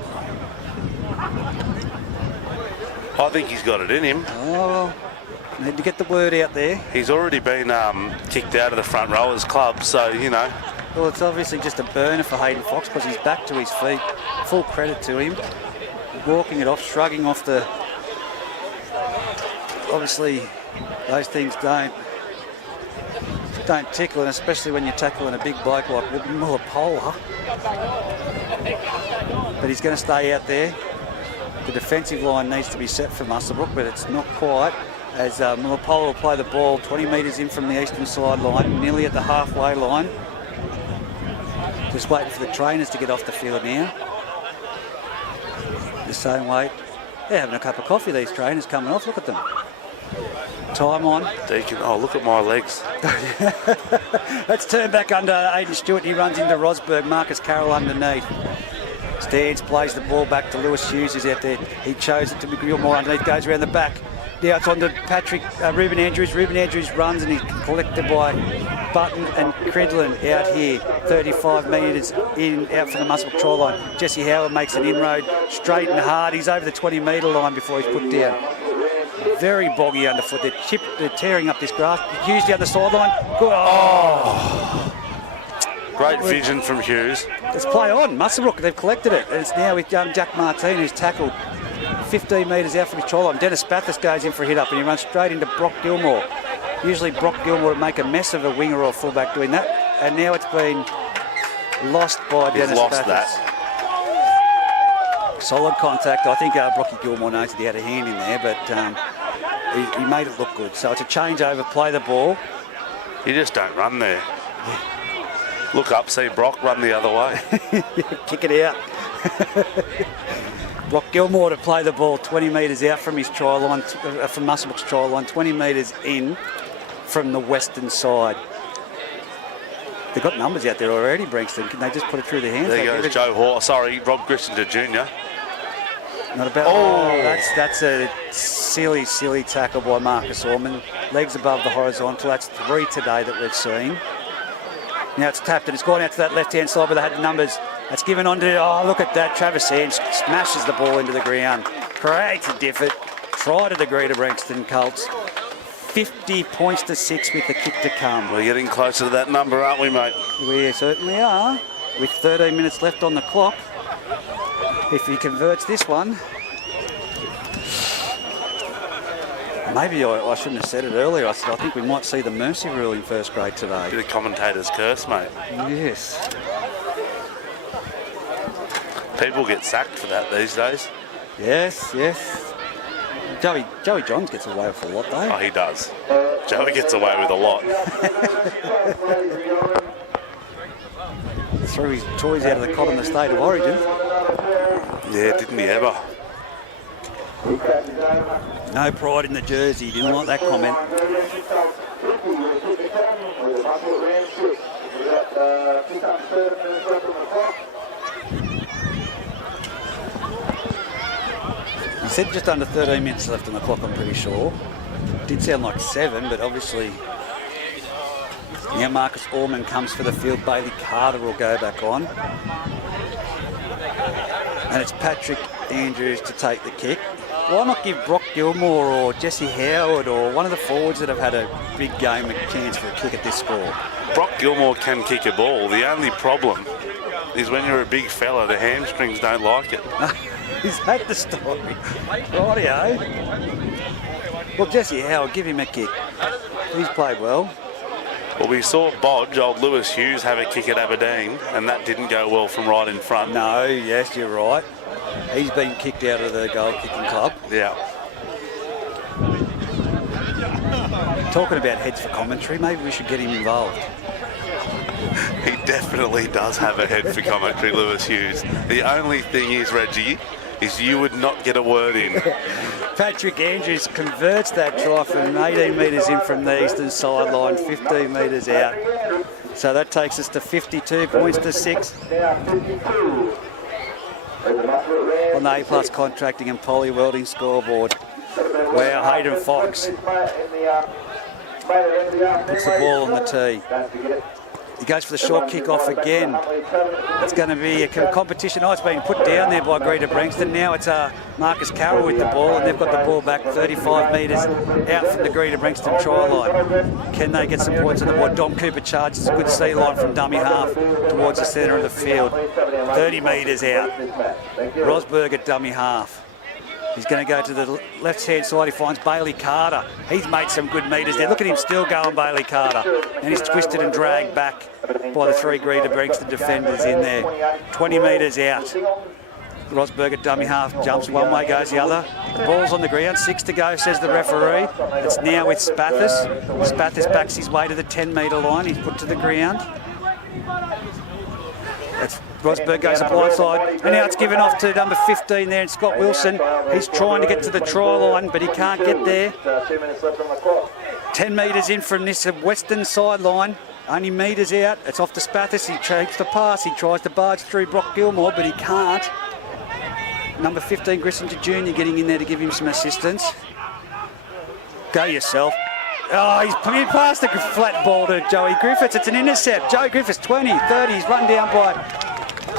I think he's got it in him. Oh, need to get the word out there. He's already been kicked out of the front rowers club, so, you know. Well, it's obviously just a burner for Hayden Fox because he's back to his feet. Full credit to him. Walking it off, shrugging off the... Obviously, those things don't tickle, and especially when you're tackling a big bloke like Mullapola. But he's going to stay out there. The defensive line needs to be set for Muswellbrook, but it's not quite, as Mullapola will play the ball 20 metres in from the eastern sideline, nearly at the halfway line. Just waiting for the trainers to get off the field now. The same way. They're having a cup of coffee, these trainers coming off. Look at them. Time on. Deacon, oh, look at my legs. Let's turn back under Aiden Stewart. He runs into Rosberg. Marcus Carroll underneath. Stands, plays the ball back to Lewis Hughes, who's out there. He chose it to Gilmore underneath, goes around the back. Now it's on to Ruben Andrews. Ruben Andrews runs and he's collected by Button and Credlin out here. 35 metres in, out from the Muswellbrook try line. Jesse Howard makes an inroad, straight and hard. He's over the 20-metre line before he's put down. Very boggy underfoot. They're tearing up this grass. Hughes the other sideline. Good. Oh. Great vision from Hughes. Let's play on. Muswellbrook, they've collected it. And it's now with Jack Martin, who's tackled 15 metres out from his try line. Dennis Bathurst goes in for a hit up and he runs straight into Brock Gilmore. Usually Brock Gilmore would make a mess of a winger or a fullback doing that. And now it's been lost by Dennis Bathurst. That. Solid contact. I think Brocky Gilmore knows that he had a hand in there, but he made it look good. So it's a changeover, play the ball. You just don't run there. Look up, see Brock run the other way. Kick it out. Brock Gilmore to play the ball 20 metres out from his try line, from Muswellbrook's try line, 20 metres in from the western side. They've got numbers out there already, Branxton. Can they just put it through their hands? There goes Joe Hall. Sorry, Rob Grissinger Jr. Not about. Oh, that's a silly tackle by Marcus Orman. Legs above the horizontal. That's 3 today that we've seen. Now it's tapped and it's gone out to that left-hand side where they had the numbers. That's given on to, oh, look at that. Travis Sands smashes the ball into the ground. Creates a differt. Try to the Greta Branxton Colts. 50 points to 6 with the kick to come. We're getting closer to that number, aren't we, mate? We certainly are. With 13 minutes left on the clock. If he converts this one. Maybe I shouldn't have said it earlier. I said I think we might see the mercy rule in first grade today. Bit of commentator's curse, mate. Yes. People get sacked for that these days. Yes, yes. Joey Johns gets away with a lot, though. Oh, he does. Joey gets away with a lot. Threw his toys out of the cot in the state of origin. Yeah, didn't he ever? No pride in the jersey. Didn't like that comment. He said just under 13 minutes left on the clock, I'm pretty sure. Did sound like 7, but obviously now Marcus Orman comes for the field. Bailey Carter will go back on. And it's Patrick Andrews to take the kick. Why not give Brock Gilmore or Jesse Howard or one of the forwards that have had a big game a chance for a kick at this score? Brock Gilmore can kick a ball. The only problem is when you're a big fella, the hamstrings don't like it. Is that the story? Rightio. Well, Jesse Howard, give him a kick. He's played well. Well, we saw Bodge, old Lewis Hughes, have a kick at Aberdeen, and that didn't go well from right in front. No, yes, you're right. He's been kicked out of the goal-kicking club. Yeah. Talking about heads for commentary, maybe we should get him involved. He definitely does have a head for commentary, Lewis Hughes. The only thing is, Reggie, is you would not get a word in. Patrick Andrews converts that try from 18 metres in from the eastern sideline, 15 metres out. So that takes us to 52 points to 6. On the A+ contracting and poly welding scoreboard. Wow, Hayden Fox puts the ball on the tee. He goes for the short kick-off again. It's going to be a competition. Oh, it's been put down there by Greta Branxton. Now it's Marcus Carroll with the ball, and they've got the ball back 35 metres out from the Greta Branxton try line. Can they get some points on the board? Dom Cooper charges a good sea line from dummy half towards the centre of the field. 30 metres out. Rosberg at dummy half. He's going to go to the left-hand side. He finds Bailey Carter. He's made some good metres there. Look at him still going, Bailey Carter. And he's twisted and dragged back by the 3 Greta Branxton defenders in there. 20 metres out. Rosberg at dummy half, jumps one way, goes the other. The ball's on the ground, 6 to go, says the referee. It's now with Spathis. Spathis backs his way to the 10-metre line. He's put to the ground. That's Rosberg goes to blindside, and now it's given off to number 15 there, and Scott Wilson. He's trying to get to the try line, but he can't get there. 10 metres in from this western sideline, only metres out. It's off to Spathis. He takes the pass. He tries to barge through Brock Gilmore, but he can't. Number 15, Grissinger Jr. getting in there to give him some assistance. Go yourself. Oh, he's past the flat ball to Joey Griffiths. It's an intercept. Joey Griffiths, 20, 30. He's run down by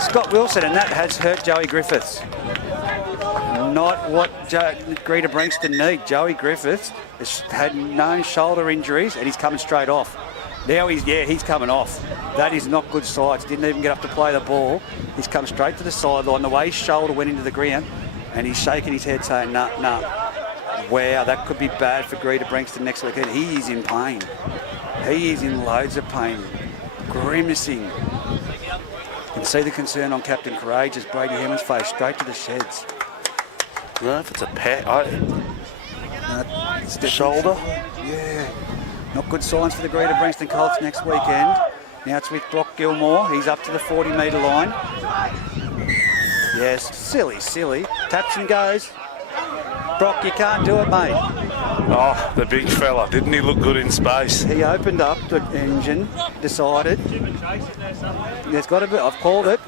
Scott Wilson, and that has hurt Joey Griffiths. Not what Greta Branxton need. Joey Griffiths has had known shoulder injuries, and he's coming straight off. Now he's coming off. That is not good sides. Didn't even get up to play the ball. He's come straight to the sideline. The way his shoulder went into the ground, and he's shaking his head saying, nah. Wow, that could be bad for Greta Branxton next weekend. He is in pain. He is in loads of pain. Grimacing. You can see the concern on Captain Courage as Brady Hammond's face straight to the sheds. I don't know if it's a pet. It's the shoulder. Yeah. Not good signs for the Greta Branxton Colts next weekend. Now it's with Brock Gilmore. He's up to the 40-metre line. Yes, silly. Taps and goes. Brock, you can't do it, mate. Oh, the big fella. Didn't he look good in space? He opened up the engine, decided. There's got to be, I've called it.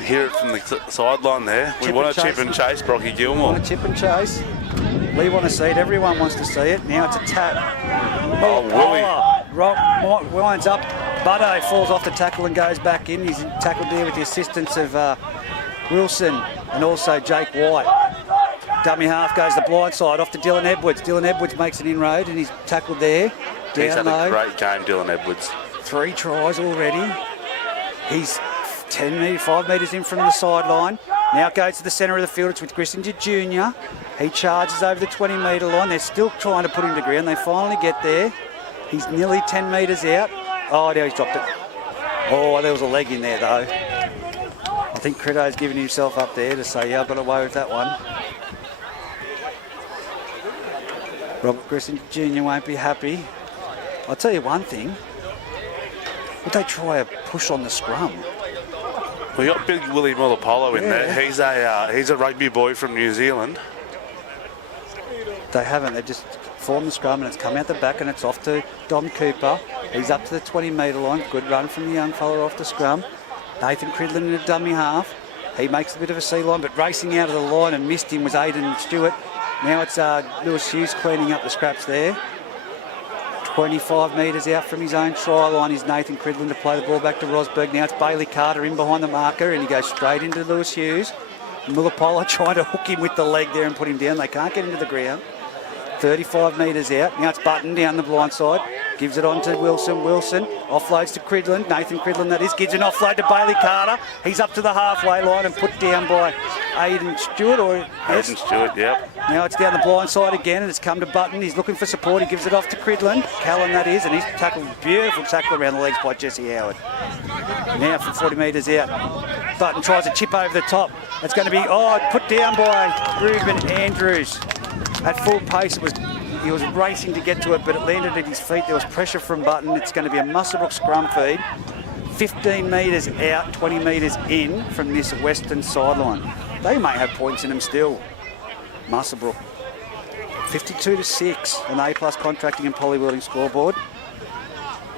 Hear it from the sideline there. We want to chip and chase Brocky Gilmore. Want to chip and chase. We want to see it. Everyone wants to see it. Now it's a tap. Oh, Willie. Rock winds up. Buddo falls off the tackle and goes back in. He's tackled there with the assistance of Wilson and also Jake White. Dummy half goes the blind side off to Dylan Edwards. Dylan Edwards makes an inroad and he's tackled there. He's Down had low. a great game, Dylan Edwards. 3 tries already. He's 5 metres in from the sideline. Now goes to the centre of the field. It's with Grissinger Jr. He charges over the 20-metre line. They're still trying to put him to ground. They finally get there. He's nearly 10 metres out. Oh, now he's dropped it. Oh, there was a leg in there, though. I think Crito's giving himself up there to say, yeah, I got away with that one. Robert Grissinger Jr. won't be happy. I'll tell you one thing. Would they try a push on the scrum? We got Big Willie Mulapolo in there. He's a rugby boy from New Zealand. They haven't. They've just formed the scrum and it's come out the back and it's off to Dom Cooper. He's up to the 20-metre line. Good run from the young fella off the scrum. Nathan Cridlin in a dummy half. He makes a bit of a sea line, but racing out of the line and missed him was Aidan Stewart. Now it's Lewis Hughes cleaning up the scraps there. 25 metres out from his own try line is Nathan Cridlin to play the ball back to Rosberg. Now it's Bailey Carter in behind the marker and he goes straight into Lewis Hughes. Mulapolo trying to hook him with the leg there and put him down. They can't get into the ground. 35 metres out. Now it's Button down the blind side. Gives it on to Wilson. Wilson offloads to Cridlin. Nathan Cridlin, that is. Gives an offload to Bailey Carter. He's up to the halfway line and put down by Aidan Stewart. Aidan Stewart, yep. Now it's down the blind side again and it's come to Button. He's looking for support. He gives it off to Cridlin. Callan, that is. And he's tackled. Beautiful tackle around the legs by Jesse Howard. Now from 40 metres out. Button tries to chip over the top. It's going to be, put down by Ruben Andrews. At full pace, he was racing to get to it, but it landed at his feet. There was pressure from Button. It's going to be a Muswellbrook scrum feed. 15 metres out, 20 metres in from this western sideline. They may have points in them still. Muswellbrook. 52-6, an A+ contracting and polywielding scoreboard.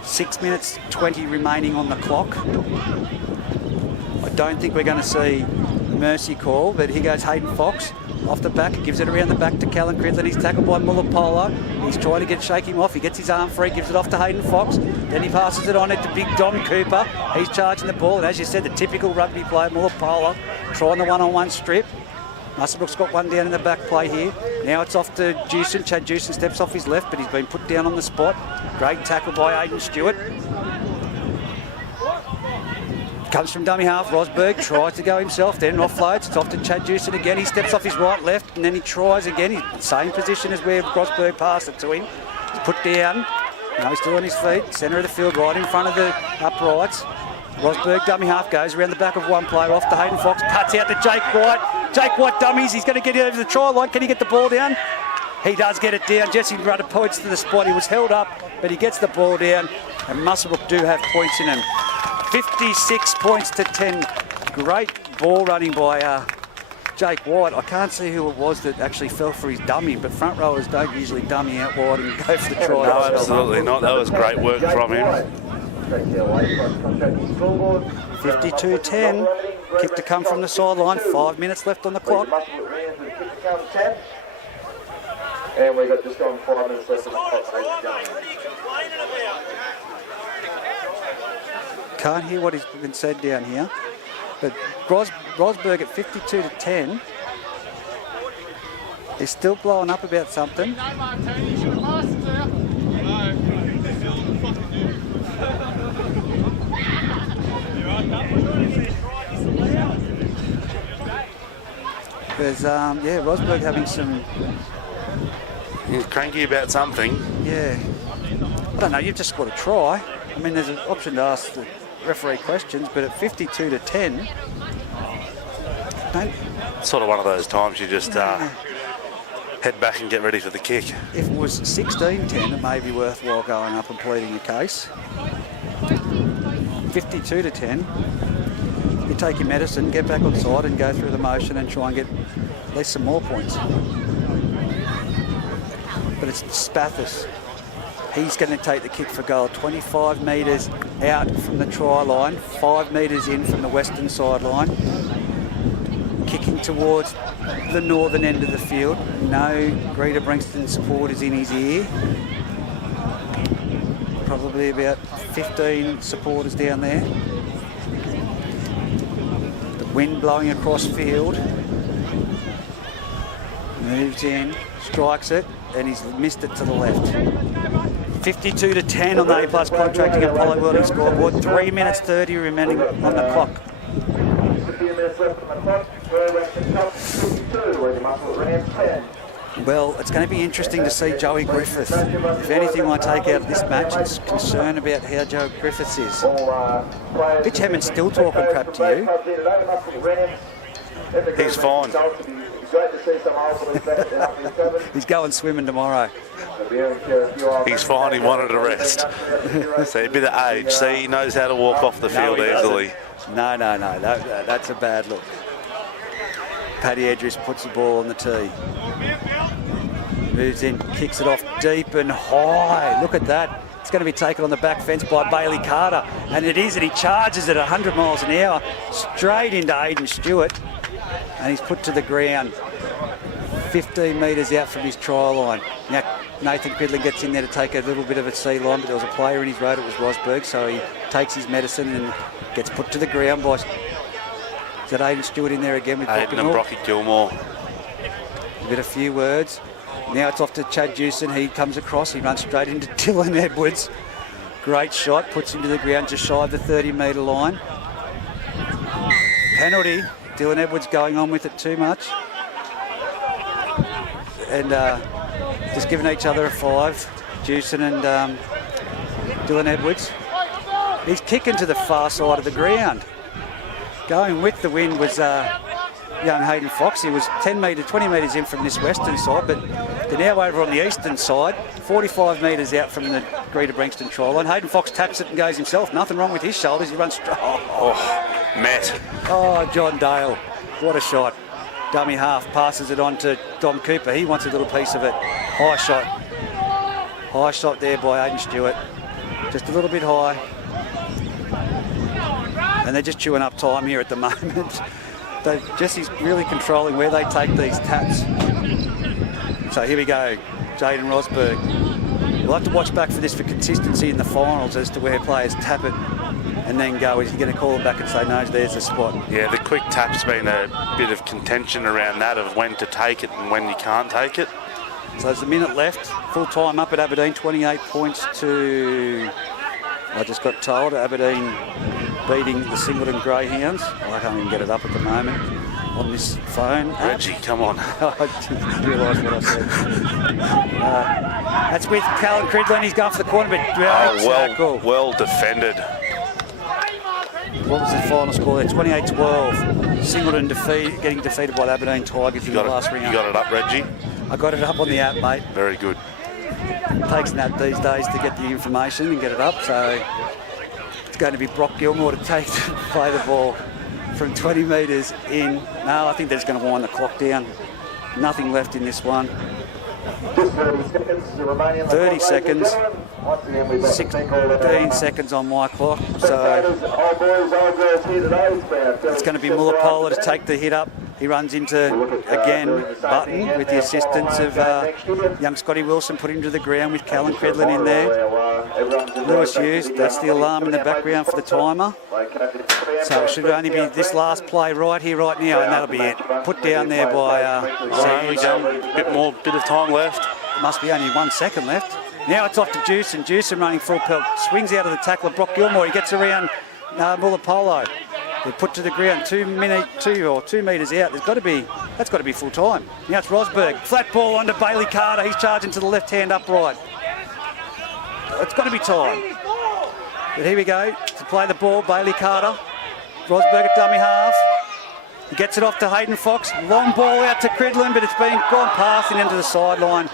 6 minutes 20 remaining on the clock. I don't think we're going to see mercy call, but here goes Hayden Fox. Off the back, gives it around the back to Callan Cridlin. He's tackled by Mulapolo. He's trying to shake him off. He gets his arm free, gives it off to Hayden Fox. Then he passes it on to big Dom Cooper. He's charging the ball. And as you said, the typical rugby player, Mulapolo, trying the one-on-one strip. Muswellbrook's got one down in the back play here. Now it's off to Jewson. Chad Jewson steps off his left, but he's been put down on the spot. Great tackle by Aidan Stewart. Comes from dummy half. Rosberg tries to go himself, then offloads. It's off to Chad Jewson again. He steps off his right, left, and then he tries again. He's in the same position as where Rosberg passed it to him. He's put down. Now he's still on his feet. Centre of the field, right in front of the uprights. Rosberg, dummy half, goes around the back of one player, off to Hayden Fox. Cuts out to Jake White. Jake White dummies. He's going to get it over the try line. Can he get the ball down? He does get it down. Jesse Rudder points to the spot. He was held up, but he gets the ball down. And Muswellbrook do have points in him. 56 points to 10. Great ball running by Jake White. I can't see who it was that actually fell for his dummy, but front rowers don't usually dummy out wide and go for the try. No, absolutely not. That was great work from him. 52-10. Kick to come from the sideline. 5 minutes left on the clock. And we've got just on 5 minutes left on the clock, ladies and gentlemen. Can't hear what has been said down here, but Rosberg at 52-10 is still blowing up about something. There's Rosberg having some. He's cranky about something. Yeah, I don't know. You've just got to try. I mean, there's an option to ask the referee questions, but at 52-10, Sort of one of those times you just head back and get ready for the kick. If it was 16-10, it may be worthwhile going up and pleading a case. 52-10, you take your medicine, get back on side and go through the motion and try and get at least some more points. But it's Spathis. He's going to take the kick for goal. 25 metres out from the try line, 5 metres in from the western sideline. Kicking towards the northern end of the field. No Greta Branxton supporters in his ear. Probably about 15 supporters down there. The wind blowing across field. Moves in, strikes it, and he's missed it to the left. 52-10 on the A+ contracting Apollo Worlding scoreboard. 3 minutes 30 remaining on the clock. Well, it's going to be interesting to see Joey Griffith. If anything I take out of this match, it's concern about how Joe Griffiths is. Mitch Hammond's still talking crap to you. He's fine. He's going swimming tomorrow. He's fine. He wanted a rest. See, a bit of age. See, he knows how to walk off the field easily. No. That's a bad look. Paddy Edris puts the ball on the tee. Moves in, kicks it off deep and high. Look at that. It's going to be taken on the back fence by Bailey Carter. And it is, and he charges at 100 miles an hour straight into Aidan Stewart. And he's put to the ground 15 metres out from his try line. Now, Nathan Cridlin gets in there to take a little bit of a sea line, but there was a player in his road, it was Rosberg, so he takes his medicine and gets put to the ground by... Is that Aidan Stewart in there again with Aidan and Brocky Gilmore? A few words. Now it's off to Chad Jewson. He comes across, he runs straight into Dylan Edwards. Great shot, puts him to the ground just shy of the 30-metre line. Penalty. Dylan Edwards going on with it too much. And just giving each other a 5. Jewson and Dylan Edwards. He's kicking to the far side of the ground. Going with the wind was young Hayden Fox. He was 20 metres in from this western side, but they're now over on the eastern side, 45 metres out from the Greta Branxton try line. Hayden Fox taps it and goes himself. Nothing wrong with his shoulders. He runs straight. Matt. Oh, John Dale. What a shot. Dummy half, passes it on to Dom Cooper. He wants a little piece of it. High shot. High shot there by Aidan Stewart. Just a little bit high. And they're just chewing up time here at the moment. Jesse's really controlling where they take these taps. So here we go, Jaden Rosberg. We'll have to watch back for this for consistency in the finals as to where players tap it and then go. Is he going to call them back and say, no, there's the spot? Yeah, the quick tap's been a bit of contention around that of when to take it and when you can't take it. So there's a minute left. Full time up at Aberdeen, 28 points to... I just got told Aberdeen beating the Singleton Greyhounds. I can't even get it up at the moment on this phone. Reggie, come on. I didn't realise what I said. That's with Callan Cridlin. He's going for the corner, but well defended. What was the final score there? 28-12. Singleton getting defeated by the Aberdeen Tigers in the last ring. You got it up, Reggie? I got it up on the app, mate. Very good. It takes an app these days to get the information and get it up, so it's going to be Brock Gilmore to play the ball from 20 metres in. No, I think they're just going to wind the clock down. Nothing left in this one. 30 seconds. 16 seconds on my clock. So it's going to be Mullapola to take the hit up. He runs into, again, Button with the assistance of young Scotty Wilson, put him to the ground with Callan Cridlin in there. Lewis Hughes, that's the alarm in the background for the timer. So it should only be this last play right here, right now, and that'll be it. Put down there by Sands. Bit of time left. Must be only 1 second left. Now it's off to Jewson. Jewson running full pelt. Swings out of the tackle of Brock Gilmore. He gets around Mullapolo. They're put to the ground 2 metres out. That's got to be full time. Now it's Rosberg. Flat ball onto Bailey Carter. He's charging to the left hand upright. It's got to be time. But here we go to play the ball. Bailey Carter. Rosberg at dummy half. He gets it off to Hayden Fox. Long ball out to Cridlin, but it's been gone past and into the sideline.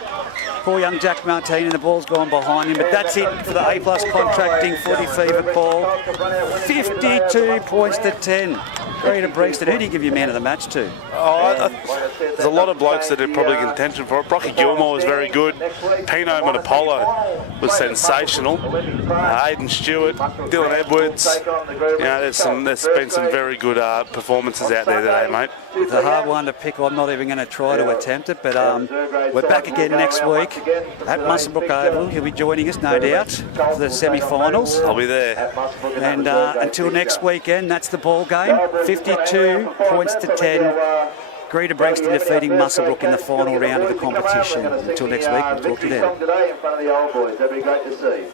Poor young Jack Martin, and the ball's gone behind him. But that's it for the A+ contracting footy fever call. 52 points to 10. Greta Branxton, who do you give your man of the match to? There's a lot of blokes that are probably contention for it. Brocky Gilmore was very good. Pino Monopolo was sensational. Aidan Stewart, Dylan Edwards. There's been some very good performances out there today, mate. It's a hard one to pick. I'm not even going to try to attempt it, but we're back again next week at Muswellbrook Oval. He'll be joining us, no doubt, for the semi-finals. I'll be there. And until next weekend, that's the ball game. 52 points to 10. Greta Branxton defeating Muswellbrook in the final round of the competition. Until next week, we'll talk to them. Today in front of the old boys. That'd be great to see.